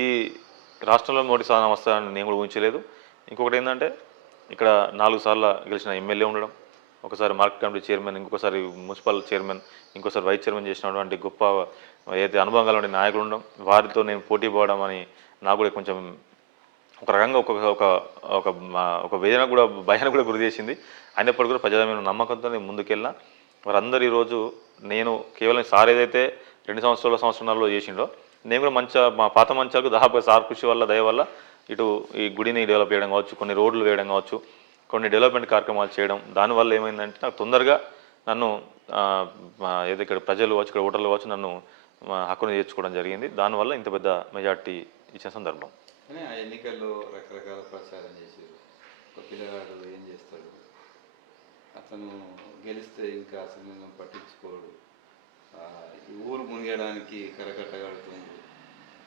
ఈ రాష్ట్రంలో మొదటి స్థానం వస్తానని నేను కూడా ఊహించలేదు. ఇంకొకటి ఏంటంటే ఇక్కడ 4 సార్లు గెలిచిన ఎమ్మెల్యే ఉండడం, ఒకసారి మార్కెట్ కమిటీ చైర్మన్, ఇంకొకసారి మున్సిపల్ చైర్మన్, ఇంకోసారి వైస్ చైర్మన్ చేసినటువంటి గొప్ప ఏదైతే అనుభవం గల నాయకులు ఉండడం, వారితో నేను పోటీ పోవడం అని నాకు కూడా కొంచెం ఒక రకంగా ఒక వేదన కూడా భయాన్ని కూడా గురి చేసింది. అయినప్పటికీ కూడా ప్రజల మీద నమ్మకంతో నేను ముందుకెళ్ళినా. వారందరూ ఈరోజు నేను కేవలం సార్ ఏదైతే 2 సంవత్సరాల్లో చేసిండో నేను కూడా మా పాత మంచాలకు దాదాపుగా సార్ కృషి వల్ల దయ వల్ల ఇటు ఈ గుడిని డెవలప్ చేయడం కావచ్చు, కొన్ని రోడ్లు వేయడం కావచ్చు, కొన్ని డెవలప్మెంట్ కార్యక్రమాలు చేయడం. దానివల్ల ఏమైందంటే నాకు తొందరగా నన్ను ఏదైతే ఇక్కడ ప్రజలు కావచ్చు, ఇక్కడ ఓటర్లు కావచ్చు, నన్ను హక్కును చేర్చుకోవడం జరిగింది. దానివల్ల ఇంత పెద్ద మెజార్టీ ఇచ్చిన సందర్భం. కానీ ఆ ఎన్నికల్లో రకరకాల ప్రచారం చేశారు. ఒక పిల్లగాడు ఏం చేస్తాడు, అతను గెలిస్తే ఇంకా అసలు నేను పట్టించుకోడు, ఈ ఊరు మునిగడానికి కరకట్టగడుతుంది,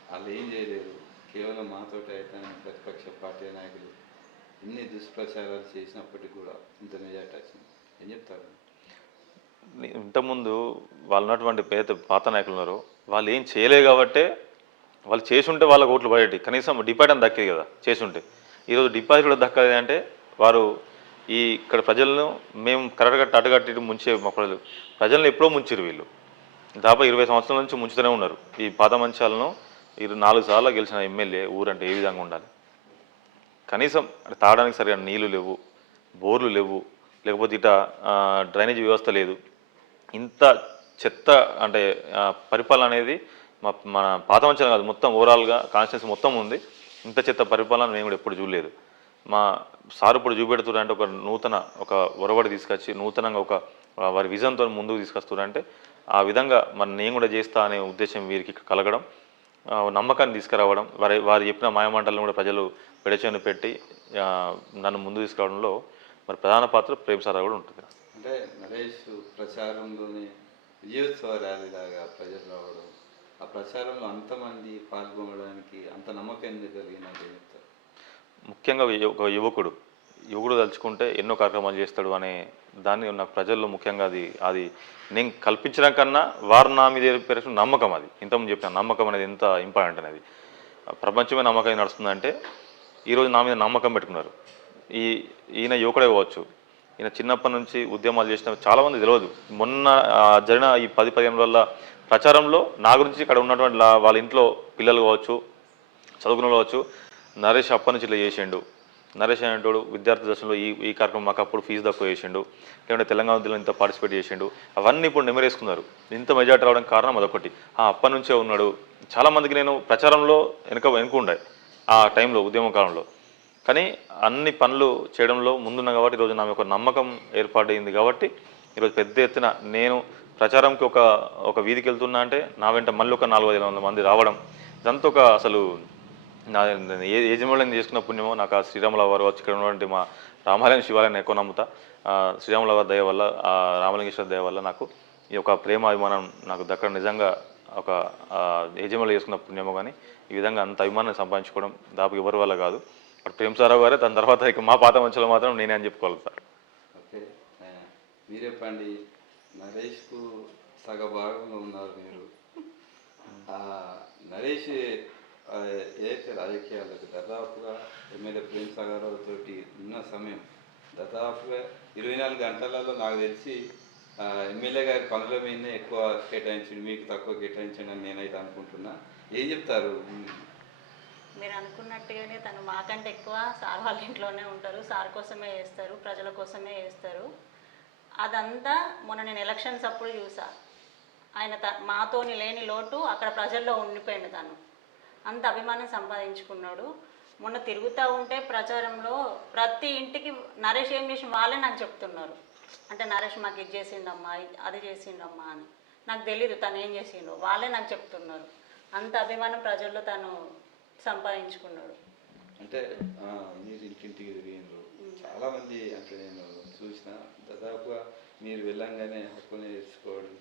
వాళ్ళు ఏం చేయలేరు, కేవలం మాతోటి అయితే ప్రతిపక్ష పార్టీ నాయకులు ఇన్ని దుష్ప్రచారాలు చేసినప్పటికీ కూడా ఇంత మెజార్టీ వచ్చింది. ఏం చెప్తారు? ఇంతకుముందు వాళ్ళు ఉన్నటువంటి పాత నాయకులు ఉన్నారు, వాళ్ళు ఏం చేయలేదు కాబట్టే వాళ్ళు చేసుంటే వాళ్ళకి ఓట్లు పడేటి, కనీసం డిపాజిట్ అని దక్కేది కదా చేసుంటే. ఈరోజు డిపాజిట్ కూడా దక్కలేదు అంటే వారు ఇక్కడ ప్రజలను మేము కరెక్ట్గా అడ్డగట్టి ముంచే ప్రజలను ఎప్పుడో ముంచారు వీళ్ళు. దాదాపు 20 సంవత్సరాల నుంచి ముంచుతూనే ఉన్నారు. ఈ పాత మంచాలను 4 సార్లు గెలిచిన ఎమ్మెల్యే ఊరంటే ఏ విధంగా ఉండాలి? కనీసం తాగడానికి సరిగా నీళ్లు లేవు, బోర్లు లేవు, లేకపోతే ఇట డ్రైనేజ్ వ్యవస్థ లేదు. ఇంత చెత్త అంటే పరిపాలన అనేది మన పాత మంచాలు కాదు, మొత్తం ఓవరాల్గా కాన్స్టిట్యున్సీ మొత్తం ఉంది. ఇంత చెత్త పరిపాలన మేము కూడా ఎప్పుడు చూడలేదు. మా సార్ ఇప్పుడు చూపెడుతున్నారంటే ఒక నూతన ఒరవడి తీసుకొచ్చి నూతనంగా వారి విజన్తో ముందుకు తీసుకొస్తున్నారంటే ఆ విధంగా నేను కూడా చేస్తా అనే ఉద్దేశం వీరికి కలగడం, నమ్మకాన్ని తీసుకురావడం, వారు చెప్పిన మాయమాటలను కూడా ప్రజలు పెడచెవిన పెట్టి నన్ను ముందు తీసుకురావడంలో మరి ప్రధాన పాత్ర ప్రేమ్ సారా కూడా ఉంటుంది. అంటే నరేష్ ప్రచారంలోనే విజయోత్సవ ర్యాలీ లాగా ప్రజలు రావడం, ఆ ప్రచారంలో అంతమంది పాల్గొనడానికి అంత నమ్మకం ఎందుకు కలిగినట్టు చెప్తారు? ముఖ్యంగా ఒక యువకుడు తలుచుకుంటే ఎన్నో కార్యక్రమాలు చేస్తాడు అనే దాన్ని నాకు ప్రజల్లో ముఖ్యంగా అది అది నేను కల్పించడం కన్నా వారు నా మీద ఏర్పరిచిన నమ్మకం, అది ఇంతకుముందు చెప్పిన నమ్మకం అనేది ఎంత ఇంపార్టెంట్ అనేది. ప్రపంచమే నమ్మకం నడుస్తుందంటే ఈరోజు నా మీద నమ్మకం పెట్టుకున్నారు. ఈ ఈయన యువకుడే కావచ్చు, ఈయన చిన్నప్పటి నుంచి ఉద్యమాలు చేసిన చాలామంది తెలియదు. మొన్న జరిగిన ఈ 10-15 రోజుల ప్రచారంలో నా గురించి ఇక్కడ ఉన్నటువంటి వాళ్ళ ఇంట్లో పిల్లలు కావచ్చు, చదువుకున్న కావచ్చు, నరేష్ అప్పటి నుంచి ఇట్లా చేసిండు, నరేష్ అనేటోడు విద్యార్థి దశలో ఈ కార్యక్రమం మాకు అప్పుడు ఫీజు తక్కువ చేసిండు, లేకుంటే తెలంగాణ ఉద్యమంలో ఇంత పార్టిసిపేట్ చేసిండు, అవన్నీ ఇప్పుడు నెమరేసుకున్నారు. ఇంత మెజార్టీ రావడానికి కారణం అదొకటి. అప్పటి నుంచే ఉన్నాడు. చాలామందికి నేను ప్రచారంలో వెనుకుండే ఆ టైంలో ఉద్యమ కాలంలో, కానీ అన్ని పనులు చేయడంలో ముందున్నా కాబట్టి ఈరోజు నా ఒక నమ్మకం ఏర్పాటైంది. కాబట్టి ఈరోజు పెద్ద ఎత్తున నేను ప్రచారంకి ఒక వీధికి వెళ్తున్నా అంటే నా వెంట మళ్ళీ ఒక 400-500 మంది రావడం, ఇదంతా ఒక అసలు నా ఏ జన్మలో చేసుకున్న పుణ్యమో. నాకు ఆ శ్రీరాముల వారు వచ్చి ఇక్కడ ఉన్నటువంటి మా రామాలయం శివాలయాన్ని ఎక్కువ నమ్ముతా. శ్రీరాముల వారి దయ వల్ల, రామలింగేశ్వర దయ వల్ల నాకు ఈ యొక్క ప్రేమ అభిమానం నాకు దక్కడం నిజంగా ఒక ఏ జన్మలో చేసుకున్న పుణ్యమో. కానీ ఈ విధంగా అంత అభిమానాన్ని సంపాదించుకోవడం దాపు ఎవరి వల్ల కాదు. అప్పుడు ప్రేమ్ సారావు గారే, దాని తర్వాత ఇక మా పాత మంచులో మాత్రం నేనే అని చెప్పుకోవాలి సార్. ఓకే, మీరు చెప్పండి. నరేష్కు సగభాగంలో ఉన్నారు మీరు. నరేష్ ఏదైతే రాజకీయాలకు దాదాపుగా ఎమ్మెల్యే ప్రేమ్ సాగరావు తోటి ఉన్న సమయం దాదాపుగా 24 గంటలలో నాకు తెలిసి ఎమ్మెల్యే గారి పనుల మీదనే ఎక్కువ కేటాయించండి, మీకు తక్కువ కేటాయించండి అని నేనైతే అనుకుంటున్నా. ఏం చెప్తారు? మీరు అనుకున్నట్టుగానే తను మాకంటే ఎక్కువ సార్ వాళ్ళ ఇంట్లోనే ఉంటారు, సార్ కోసమే చేస్తారు, ప్రజల కోసమే చేస్తారు. అదంతా మొన్న నేను ఎలక్షన్స్ అప్పుడు చూసా. ఆయన మాతోని లేని లోటు అక్కడ ప్రజల్లో ఉండిపోయింది. తను అంత అభిమానం సంపాదించుకున్నాడు. మొన్న తిరుగుతూ ఉంటే ప్రచారంలో ప్రతి ఇంటికి నరేష్ ఏం చేసి వాళ్ళే నాకు చెప్తున్నారు. అంటే నరేష్ మాకు ఇది చేసిండమ్మా, అది చేసిండమ్మా అని. నాకు తెలీదు తను ఏం చేసిండో, వాళ్ళే నాకు చెప్తున్నారు. అంత అభిమానం ప్రజల్లో తను సంపాదించుకున్నాడు. అంటే మీరు ఇంటింటికి తిరిగిండ్రు, చాలామంది అంటే నేను చూసిన దాదాపుగా మీరు వెళ్ళంగానే హక్కుని నేర్చుకోవడం,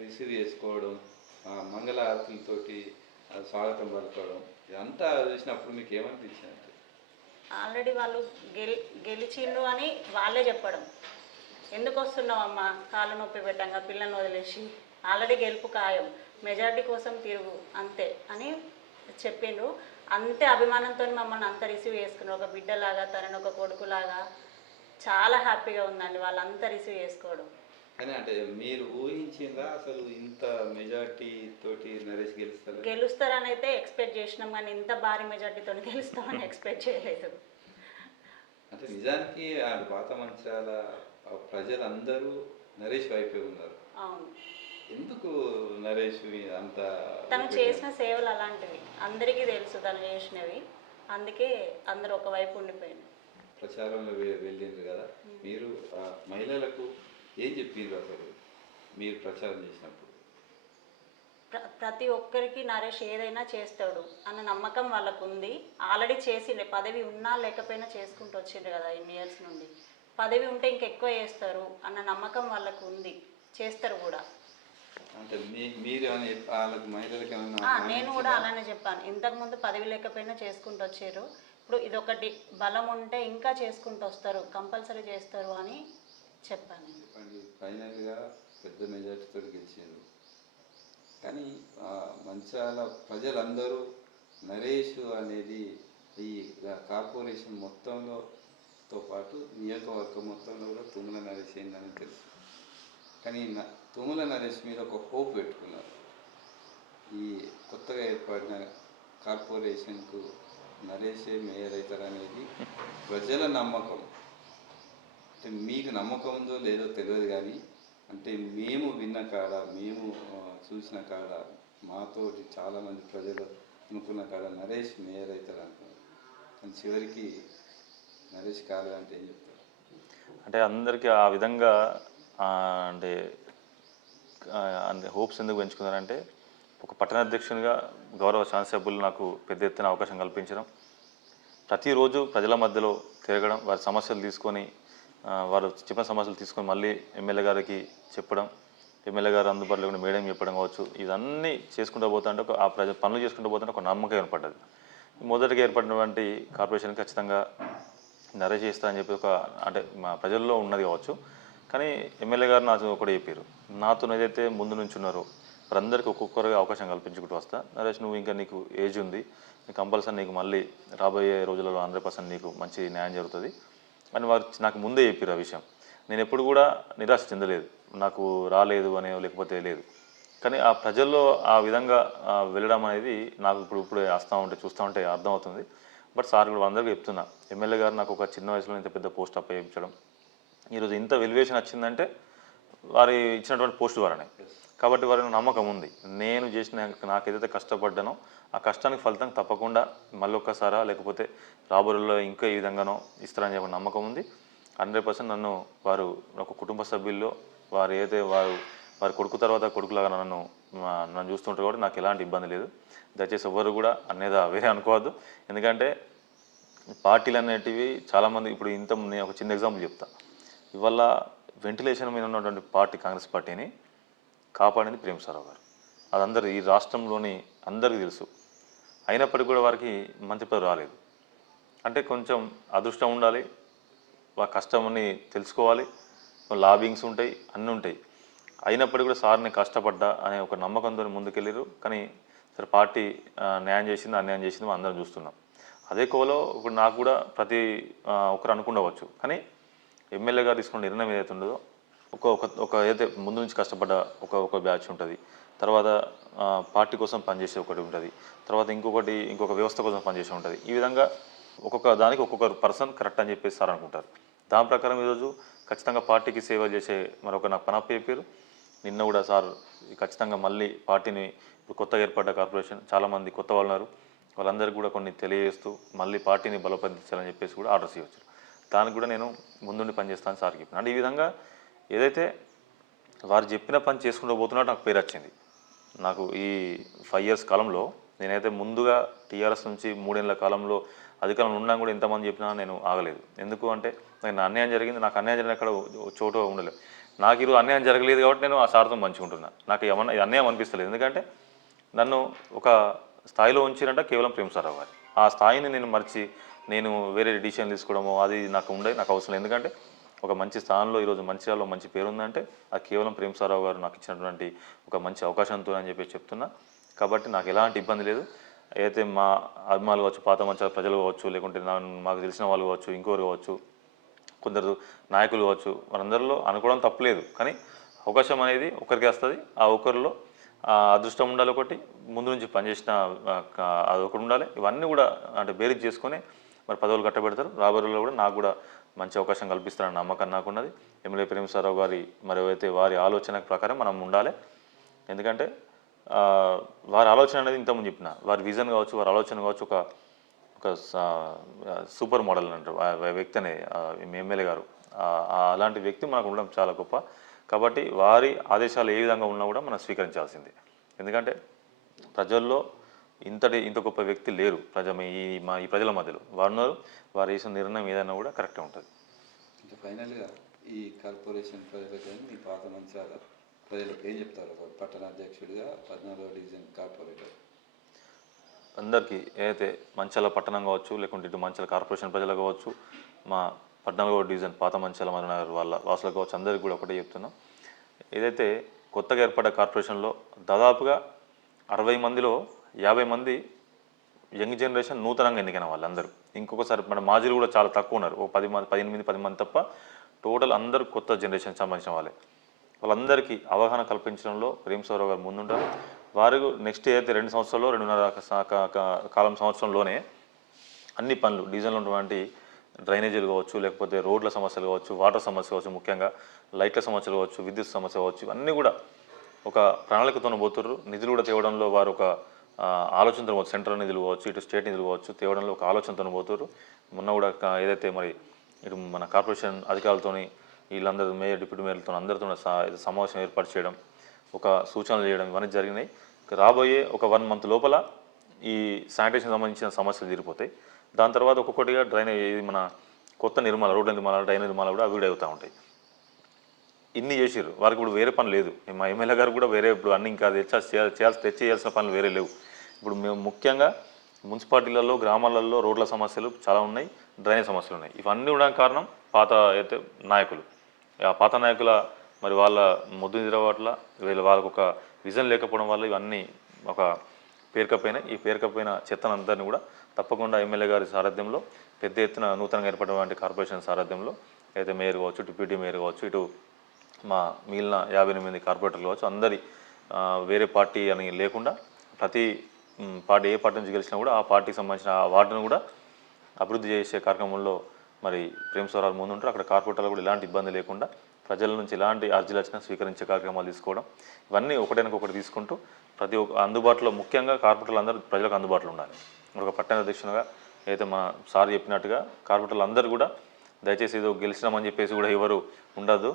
రిసీవ్ చేసుకోవడం, మంగళారతులతోటి స్వాగతం పలుకోవడం, ఇదంతా చూసినప్పుడు మీకు ఏమనిపించింది? ఆల్రెడీ వాళ్ళు గెలిచిండ్రు అని వాళ్ళే చెప్పడం. ఎందుకు వస్తున్నావు అమ్మ, కాళ్ళు నొప్పి పెట్టంగా పిల్లల్ని వదిలేసి, ఆల్రెడీ గెలుపు ఖాయం, మెజారిటీ కోసం తిరుగు అంతే అని చెప్పిండ్రు. అంతే అభిమానంతో మమ్మల్ని అంత రిసీవ్ చేసుకున్నారు. ఒక బిడ్డలాగా, తనని ఒక కొడుకులాగా. చాలా హ్యాపీగా ఉందండి వాళ్ళంతా రిసీవ్ చేసుకోవడం. కానీ అంటే మీరు ఊహించిందా అసలు ఇంత మెజార్టీ తోటి నరేష్ గెలుస్తారని అయితే ఎక్స్పెక్ట్ చేసినాం, కానీ ఇంత భారీ మెజార్టీతో గెలుస్తామని ఎక్స్పెక్ట్ చేయలేదు. అంటే నిజానికి ఆ పాత మంచాల ప్రజలందరూ నరేష్ వైపే ఉన్నారు. అవును. ఎందుకు నరేష్ అంత? తను చేసిన సేవలు అలాంటివి అందరికీ తెలుసు తను చేసినవి, అందుకే అందరూ ఒకవైపు ఉండిపోయింది. ప్రచారంలో వెళ్ళిండ్రు కదా, మీరు మహిళలకు ఏం చెప్పారు అసలు మీరు ప్రచారం చేసినప్పుడు? ప్రతి ఒక్కరికి నరేష్ ఏదైనా చేస్తాడు అన్న నమ్మకం వాళ్ళకు ఉంది. ఆల్రెడీ చేసిండే, పదవి ఉన్నా లేకపోయినా చేసుకుంటూ వచ్చిండ్రు కదా ఇన్ని ఇయర్స్ నుండి. పదవి ఉంటే ఇంకెక్కువ చేస్తారు అన్న నమ్మకం వాళ్ళకు ఉంది, చేస్తారు కూడా. అంటే మీరు వాళ్ళకి మహిళలకి నేను కూడా అలానే చెప్పాను. ఇంతకుముందు పదవి లేకపోయినా చేసుకుంటూ వచ్చారు, ఇప్పుడు ఇదొకటి బలం ఉంటే ఇంకా చేసుకుంటూ వస్తారు, కంపల్సరీ చేస్తారు అని చెప్పాను. ఫైనల్గా పెద్ద మెజార్టీతో గెలిచారు. కానీ మంచాల ప్రజలందరూ నరేష్ అనేది ఈ కార్పొరేషన్ మొత్తంలోతో పాటు నియోజకవర్గం మొత్తంలో కూడా తుమ్మల నరేష్ ఏందని తెలుసు. కానీ తుమ్మల నరేష్ మీద ఒక హోప్ పెట్టుకున్నారు. ఈ కొత్తగా ఏర్పడిన కార్పొరేషన్కు నరేషే మేయర్ అవుతారనేది ప్రజల నమ్మకం. అంటే మీకు నమ్మకం ఉందో లేదో తెలియదు, కానీ అంటే మేము విన్న కాడ, మేము చూసిన కాడ, మాతోటి చాలామంది ప్రజలు అనుకున్న కాడ నరేష్ మేయర్ అవుతారు అనుకున్నారు. కానీ చివరికి నరేష్ కావాలంటే ఏం చెప్తారు? అంటే అందరికీ ఆ విధంగా అంటే హోప్స్ ఎందుకు పెంచుకున్నారంటే, ఒక పట్టణ అధ్యక్షునిగా గౌరవ శాసనసభ్యులు నాకు పెద్ద ఎత్తున అవకాశం కల్పించడం, ప్రతిరోజు ప్రజల మధ్యలో తిరగడం, వారి సమస్యలు తీసుకొని వారు చెప్పిన సమస్యలు తీసుకొని మళ్ళీ ఎమ్మెల్యే గారికి చెప్పడం, ఎమ్మెల్యే గారు అందుబాటులో ఉన్న మేడం చెప్పడం కావచ్చు, ఇవన్నీ చేసుకుంటూ పోతుంటే ఆ పనులు చేసుకుంటూ పోతుంటే ఒక నమ్మకం ఏర్పడ్డది. మొదటిగా ఏర్పడినటువంటి కార్పొరేషన్ ఖచ్చితంగా నరేష్ చేస్తా అని చెప్పి అంటే మా ప్రజల్లో ఉన్నది కావచ్చు. కానీ ఎమ్మెల్యే గారు నాతో ఒకటి చెప్పారు, నాతో ఏదైతే ముందు నుంచి ఉన్నారో వారందరికీ ఒక్కొక్కరుగా అవకాశం కల్పించుకుంటూ వస్తా. నరేష్, నువ్వు ఇంకా నీకు ఏజ్ ఉంది, కంపల్సరీ నీకు మళ్ళీ రాబోయే రోజులలో 100% నీకు మంచి న్యాయం జరుగుతుంది అని వారు నాకు ముందే చెప్పారు ఆ విషయం. నేను ఎప్పుడు కూడా నిరాశ చెందలేదు, నాకు రాలేదు అనే లేకపోతే లేదు. కానీ ఆ ప్రజల్లో ఆ విధంగా వెళ్ళడం అనేది నాకు ఇప్పుడే వస్తూ ఉంటే చూస్తూ ఉంటే అర్థమవుతుంది. బట్ సార్ కూడా అందరికీ చెప్తున్నా, ఎమ్మెల్యే గారు నాకు ఒక చిన్న వయసులో ఇంత పెద్ద పోస్ట్ అప్పగించడం, ఈరోజు ఇంత వెలివేషన్ వచ్చిందంటే వారి ఇచ్చినటువంటి పోస్ట్ ద్వారానే. కాబట్టి వారికి నమ్మకం ఉంది, నేను చేసిన నాకు ఏదైతే కష్టపడ్డానో ఆ కష్టానికి ఫలితం తప్పకుండా మళ్ళీ ఒక్కసారా లేకపోతే రాబోయేలో ఇంకా ఈ విధంగానో ఇస్తారని చెప్పి నమ్మకం ఉంది. 100% నన్ను వారు ఒక కుటుంబ సభ్యుల్లో వారు ఏదైతే వారి కొడుకు తర్వాత కొడుకులాగా నన్ను చూస్తుంటారు కాబట్టి నాకు ఎలాంటి ఇబ్బంది లేదు. దయచేసి ఎవరు కూడా అనేది వేరే అనుకోవద్దు. ఎందుకంటే పార్టీలు అనేటివి చాలామంది ఇప్పుడు నేను ఒక చిన్న ఎగ్జాంపుల్ చెప్తా. ఇవాళ వెంటిలేషన్ మీద ఉన్నటువంటి పార్టీ కాంగ్రెస్ పార్టీని కాపాడింది ప్రేమసారావు గారు. అది అందరూ ఈ రాష్ట్రంలోని అందరికీ తెలుసు. అయినప్పటికీ కూడా వారికి మంచి పేరు రాలేదు. అంటే కొంచెం అదృష్టం ఉండాలి, వారి కష్టమని తెలుసుకోవాలి, లాబింగ్స్ ఉంటాయి, అన్నీ ఉంటాయి. అయినప్పటికీ కూడా సార్ని కష్టపడ్డా అనే ఒక నమ్మకంతో ముందుకెళ్ళారు. కానీ సరే పార్టీ న్యాయం చేసింది, అన్యాయం చేసింది అందరం చూస్తున్నాం. అదే కోలో ఇప్పుడు నాకు కూడా ప్రతి ఒక్కరు అనుకుండవచ్చు. కానీ ఎమ్మెల్యే గారు తీసుకున్న నిర్ణయం ఏదైతే ఉండదో ఒక ఏదైతే ముందు నుంచి కష్టపడ్డ ఒక బ్యాచ్ ఉంటుంది, తర్వాత పార్టీ కోసం పనిచేసే ఒకటి ఉంటుంది, తర్వాత ఇంకొక వ్యవస్థ కోసం పనిచేసే ఉంటుంది. ఈ విధంగా ఒక్కొక్క దానికి ఒక్కొక్క పర్సన్ కరెక్ట్ అని చెప్పేసి సార్ అనుకుంటారు. దాని ప్రకారం ఈరోజు ఖచ్చితంగా పార్టీకి సేవ చేసే నాకు పనప్ప చెప్పారు. నిన్న కూడా సార్ ఖచ్చితంగా మళ్ళీ పార్టీని ఇప్పుడు కొత్తగా ఏర్పడ్డ కార్పొరేషన్ చాలామంది కొత్త వాళ్ళు ఉన్నారు, వాళ్ళందరికీ కూడా కొన్ని తెలియజేస్తూ మళ్ళీ పార్టీని బలోపేతించాలని చెప్పేసి కూడా ఆర్డర్స్ ఇవ్వచ్చు. దానికి కూడా నేను ముందుండి పనిచేస్తాను సార్కి చెప్పిన. అంటే ఈ విధంగా ఏదైతే వారు చెప్పిన పని చేసుకుంటూ పోతున్నట్టు నాకు పేరు వచ్చింది. నాకు ఈ 5 years కాలంలో నేనైతే ముందుగా టీఆర్ఎస్ నుంచి 3 ఏళ్ల కాలంలో అధికారంలో ఉన్నా కూడా ఎంతమంది చెప్పినా నేను ఆగలేదు. ఎందుకు అంటే నాకు అన్యాయం జరిగింది, నాకు అన్యాయం జరిగిన అక్కడ చోటు ఉండలేదు. నాకు ఈరోజు అన్యాయం జరగలేదు కాబట్టి నేను ఆ సార్తో మంచుకుంటున్నా. నాకు ఏమన్నా అన్యాయం అనిపిస్తలేదు. ఎందుకంటే నన్ను ఒక స్థాయిలో ఉంచిరంట కేవలం ప్రేమసారావు గారు. ఆ స్థాయిని నేను మర్చి నేను వేరే డిసిషన్ తీసుకోవడము అది నాకు అవసరం లేదు. ఎందుకంటే ఒక మంచి స్థానంలో ఈరోజు మంచిర్యాలలో మంచి పేరు ఉందంటే అది కేవలం ప్రేమసారావు గారు నాకు ఇచ్చినటువంటి ఒక మంచి అవకాశంతో అని చెప్పి చెప్తున్నా. కాబట్టి నాకు ఎలాంటి ఇబ్బంది లేదు. అయితే మా అభిమానులు కావచ్చు, పాత మంచి ప్రజలు కావచ్చు, లేకుంటే మాకు తెలిసిన వాళ్ళు కావచ్చు, ఇంకోరు కావచ్చు, కొందరు నాయకులు కావచ్చు, వాళ్ళందరిలో అనుకోవడం తప్పలేదు. కానీ అవకాశం అనేది ఒకరికి వస్తుంది. ఆ ఒకరిలో అదృష్టం ఉండాలి, ఒకటి ముందు నుంచి పనిచేసిన అది ఒకటి ఉండాలి. ఇవన్నీ కూడా అంటే బేరీజ్ చేసుకొని మరి పదవులు కట్టబెడతారు. రాబోయేలో కూడా నాకు కూడా మంచి అవకాశం కల్పిస్తారని నమ్మకం నాకున్నది. ఎమ్మెల్యే ప్రేమసారావు గారి మరి ఏవైతే వారి ఆలోచన ప్రకారం మనం ఉండాలి. ఎందుకంటే వారి ఆలోచన అనేది ఇంతకుముందు చెప్పిన వారి విజన్ కావచ్చు, వారి ఆలోచన కావచ్చు, ఒక సూపర్ మోడల్ అంటారు వ్యక్తి అనే ఎమ్మెల్యే గారు. అలాంటి వ్యక్తి మనకు ఉండడం చాలా గొప్ప. కాబట్టి వారి ఆదేశాలు ఏ విధంగా ఉన్నా కూడా మనం స్వీకరించాల్సిందే. ఎందుకంటే ప్రజల్లో ఇంత గొప్ప వ్యక్తి లేరు ఈ ప్రజల మధ్యలో. వారు వేసిన నిర్ణయం ఏదైనా కూడా కరెక్ట్గా ఉంటుంది. ఇంకా ఫైనల్గా ఈ కార్పొరేషన్ ప్రజలకు కానీ మీ పాత మంచిర్యాల ప్రజలకు ఏం చెప్తారు ఒక పట్టణ అధ్యక్షుడిగా 14వ డివిజన్ కార్పొరేటర్? అందరికీ ఏదైతే మంచిర్యాల పట్టణం కావచ్చు, లేకుంటే ఇటు మంచిర్యాల కార్పొరేషన్ ప్రజలు కావచ్చు, మా 14వ డివిజన్ పాత మంచిర్యాల మధునగర్ వాళ్ళ వాసులు కావచ్చు, అందరికీ కూడా ఒకటే చెప్తున్నాం. ఏదైతే కొత్తగా ఏర్పడ్డ కార్పొరేషన్లో దాదాపుగా 60 మందిలో 50 మంది యంగ్ జనరేషన్ నూతనంగా ఎన్నికైన వాళ్ళందరూ. ఇంకొకసారి మన మాజీలు కూడా చాలా తక్కువ ఉన్నారు, 10 మంది తప్ప. టోటల్ అందరూ కొత్త జనరేషన్ సంబంధించిన వాళ్ళే. వాళ్ళందరికీ అవగాహన కల్పించడంలో ప్రేమసారావు గారు ముందుంటారు. వారు నెక్స్ట్ ఏదైతే 2 సంవత్సరాల్లో 2.5 సంవత్సరంలోనే అన్ని పనులు డివిజన్లో ఉన్నటువంటి డ్రైనేజీలు కావచ్చు, లేకపోతే రోడ్ల సమస్యలు కావచ్చు, వాటర్ సమస్య కావచ్చు, ముఖ్యంగా లైట్ల సమస్యలు కావచ్చు, విద్యుత్ సమస్య కావచ్చు, ఇవన్నీ కూడా ఒక ప్రణాళికతోనే పోతుర్రు. నిధులు కూడా తేవడంలో వారు ఒక ఆలోచనతో పోవచ్చు. సెంట్రల్ నిధులు కావచ్చు, ఇటు స్టేట్ నిధులు కావచ్చు, తేవడంలో ఒక ఆలోచనతో పోతుర్రు. మొన్న కూడా ఏదైతే మరి ఇటు మన కార్పొరేషన్ అధికారులతోని వీళ్ళందరూ మేయర్, డిప్యూటీ మేయర్లతో అందరితో సమావేశం ఏర్పాటు చేయడం, ఒక సూచనలు చేయడం ఇవన్నీ జరిగినాయి. రాబోయే ఒక 1 month లోపల ఈ శానిటేషన్ సంబంధించిన సమస్యలు తీరిపోతాయి. దాని తర్వాత ఒక్కొక్కటిగా డ్రైనేజ్ మన కొత్త నిర్మాణ రోడ్ల నిర్మాణాలు డ్రైనేజ్ నిర్మాణాలు కూడా అభివృద్ధి అవుతూ ఉంటాయి. ఇన్ని చేసిర్రు, వారికి ఇప్పుడు వేరే పని లేదు. మా ఎమ్మెల్యే గారు కూడా వేరే ఇప్పుడు అన్ని ఇంకా తెచ్చేయాల్సిన పనులు వేరే లేవు. ఇప్పుడు మేము ముఖ్యంగా మున్సిపాలిటీలలో గ్రామాలలో రోడ్ల సమస్యలు చాలా ఉన్నాయి, డ్రైనేజ్ సమస్యలు ఉన్నాయి. ఇవన్నీ కూడా కారణం పాత అయితే నాయకులు. ఆ పాత నాయకుల మరి వాళ్ళ ముద్దు నిద్రవాట్ల వాళ్ళకు ఒక విజన్ లేకపోవడం వల్ల ఇవన్నీ ఒక పేరుకపోయినాయి. ఈ పేరుకపోయిన చెత్తనందరినీ కూడా తప్పకుండా ఎమ్మెల్యే గారి సారథ్యంలో పెద్ద ఎత్తున నూతనంగా ఏర్పడినటువంటి కార్పొరేషన్ సారథ్యంలో అయితే మేయర్ కావచ్చు, డిప్యూటీ మేయర్ కావచ్చు, ఇటు మా మిగిలిన 58 కార్పొరేటర్లు కావచ్చు, అందరి వేరే పార్టీ అని లేకుండా ప్రతి పార్టీ ఏ పార్టీ నుంచి గెలిచినా కూడా ఆ పార్టీకి సంబంధించిన ఆ వార్డును కూడా అభివృద్ధి చేసే కార్యక్రమంలో మరి ప్రేమ్ సాగర్ ముందు ఉంటారు. అక్కడ కార్పొరేటర్లు కూడా ఎలాంటి ఇబ్బంది లేకుండా ప్రజల నుంచి ఎలాంటి అర్జీలు వచ్చినా స్వీకరించే కార్యక్రమాలు తీసుకోవడం, ఇవన్నీ ఒకటి తీసుకుంటూ ప్రతి ఒక్క అందుబాటులో ముఖ్యంగా కార్పొరేటర్లు అందరూ ప్రజలకు అందుబాటులో ఉండాలి. ఒక పట్టణ అధ్యక్షునిగా అయితే మా సార్ చెప్పినట్టుగా కార్పొరేటర్లు అందరూ కూడా దయచేసి ఏదో గెలిచినామని చెప్పేసి కూడా ఎవరు ఉండదు.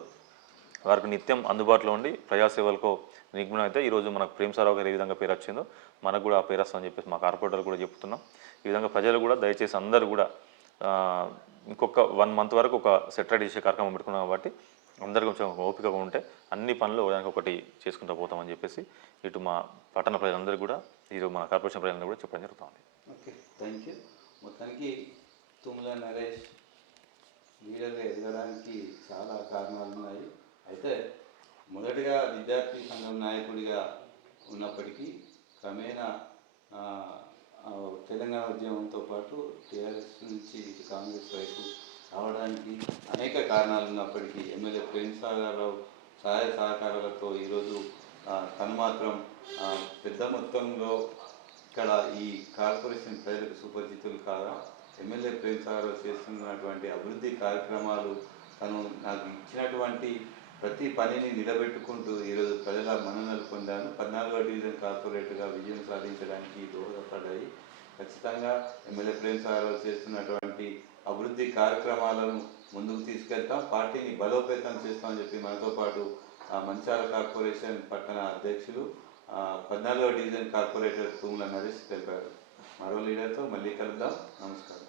వారికి నిత్యం అందుబాటులో ఉండి ప్రజాసేవలకు నిగ్మనం అయితే ఈరోజు మనకు ప్రేమ్ సాగర్ గారు ఏ విధంగా పేరు వచ్చిందో మనకు కూడా ఆ పేరు వస్తుందని చెప్పేసి మా కార్పొరేటర్లు కూడా చెప్తున్నాం. ఈ విధంగా ప్రజలు కూడా దయచేసి అందరూ కూడా ఇంకొక 1 month వరకు ఒక సెటరేట్ చేసే కార్యక్రమం పెట్టుకున్నాం కాబట్టి అందరు కొంచెం ఓపికగా ఉంటే అన్ని పనులు ఒకటి చేసుకుంటూ పోతామని చెప్పేసి ఇటు మా పట్టణ ప్రజలందరూ కూడా ఈరోజు మన కార్పొరేషన్ ప్రజలందరూ కూడా చెప్పడం జరుగుతుంది. Okay, thank you. మొత్తానికి తుమ్మల నరేష్ లీడర్గా ఎదగడానికి చాలా కారణాలు ఉన్నాయి. అయితే మొదటిగా విద్యార్థి సంఘం నాయకుడిగా ఉన్నప్పటికీ క్రమేణా తెలంగాణ ఉద్యమంతో పాటు టీఆర్ఎస్ నుంచి ఇటు కాంగ్రెస్ వైపు రావడానికి అనేక కారణాలు ఉన్నప్పటికీ ఎమ్మెల్యే ప్రేమ్ సాగర్ రావు సహాయ సహకారాలతో ఈరోజు తను మాత్రం పెద్ద మొత్తంలో ఇక్కడ ఈ కార్పొరేషన్ ప్రజలకు సుపరిచితులు కాగా ఎమ్మెల్యే ప్రేమ్ సాగర్ రావు చేస్తున్నటువంటి అభివృద్ధి కార్యక్రమాలు తను నాకు ఇచ్చినటువంటి ప్రతి పనిని నిలబెట్టుకుంటూ ఈరోజు ప్రజల మన్ననలు పొందాను. 14వ డివిజన్ కార్పొరేటర్గా విజయం సాధించడానికి దోహదపడ్డాయి. ఖచ్చితంగా ఎమ్మెల్యే ప్రేమ్ సాగర్ రావు చేస్తున్నటువంటి అభివృద్ధి కార్యక్రమాలను ముందుకు తీసుకెళ్తాం, పార్టీని బలోపేతం చేస్తామని చెప్పి మనతో పాటు మంచిర్యాల కార్పొరేషన్ పట్టణ అధ్యక్షులు 14వ డివిజన్ కార్పొరేటర్ తుమ్మల నరేష్ తెలిపారు. మరో లీడర్తో మళ్ళీ కలుద్దాం. నమస్కారం.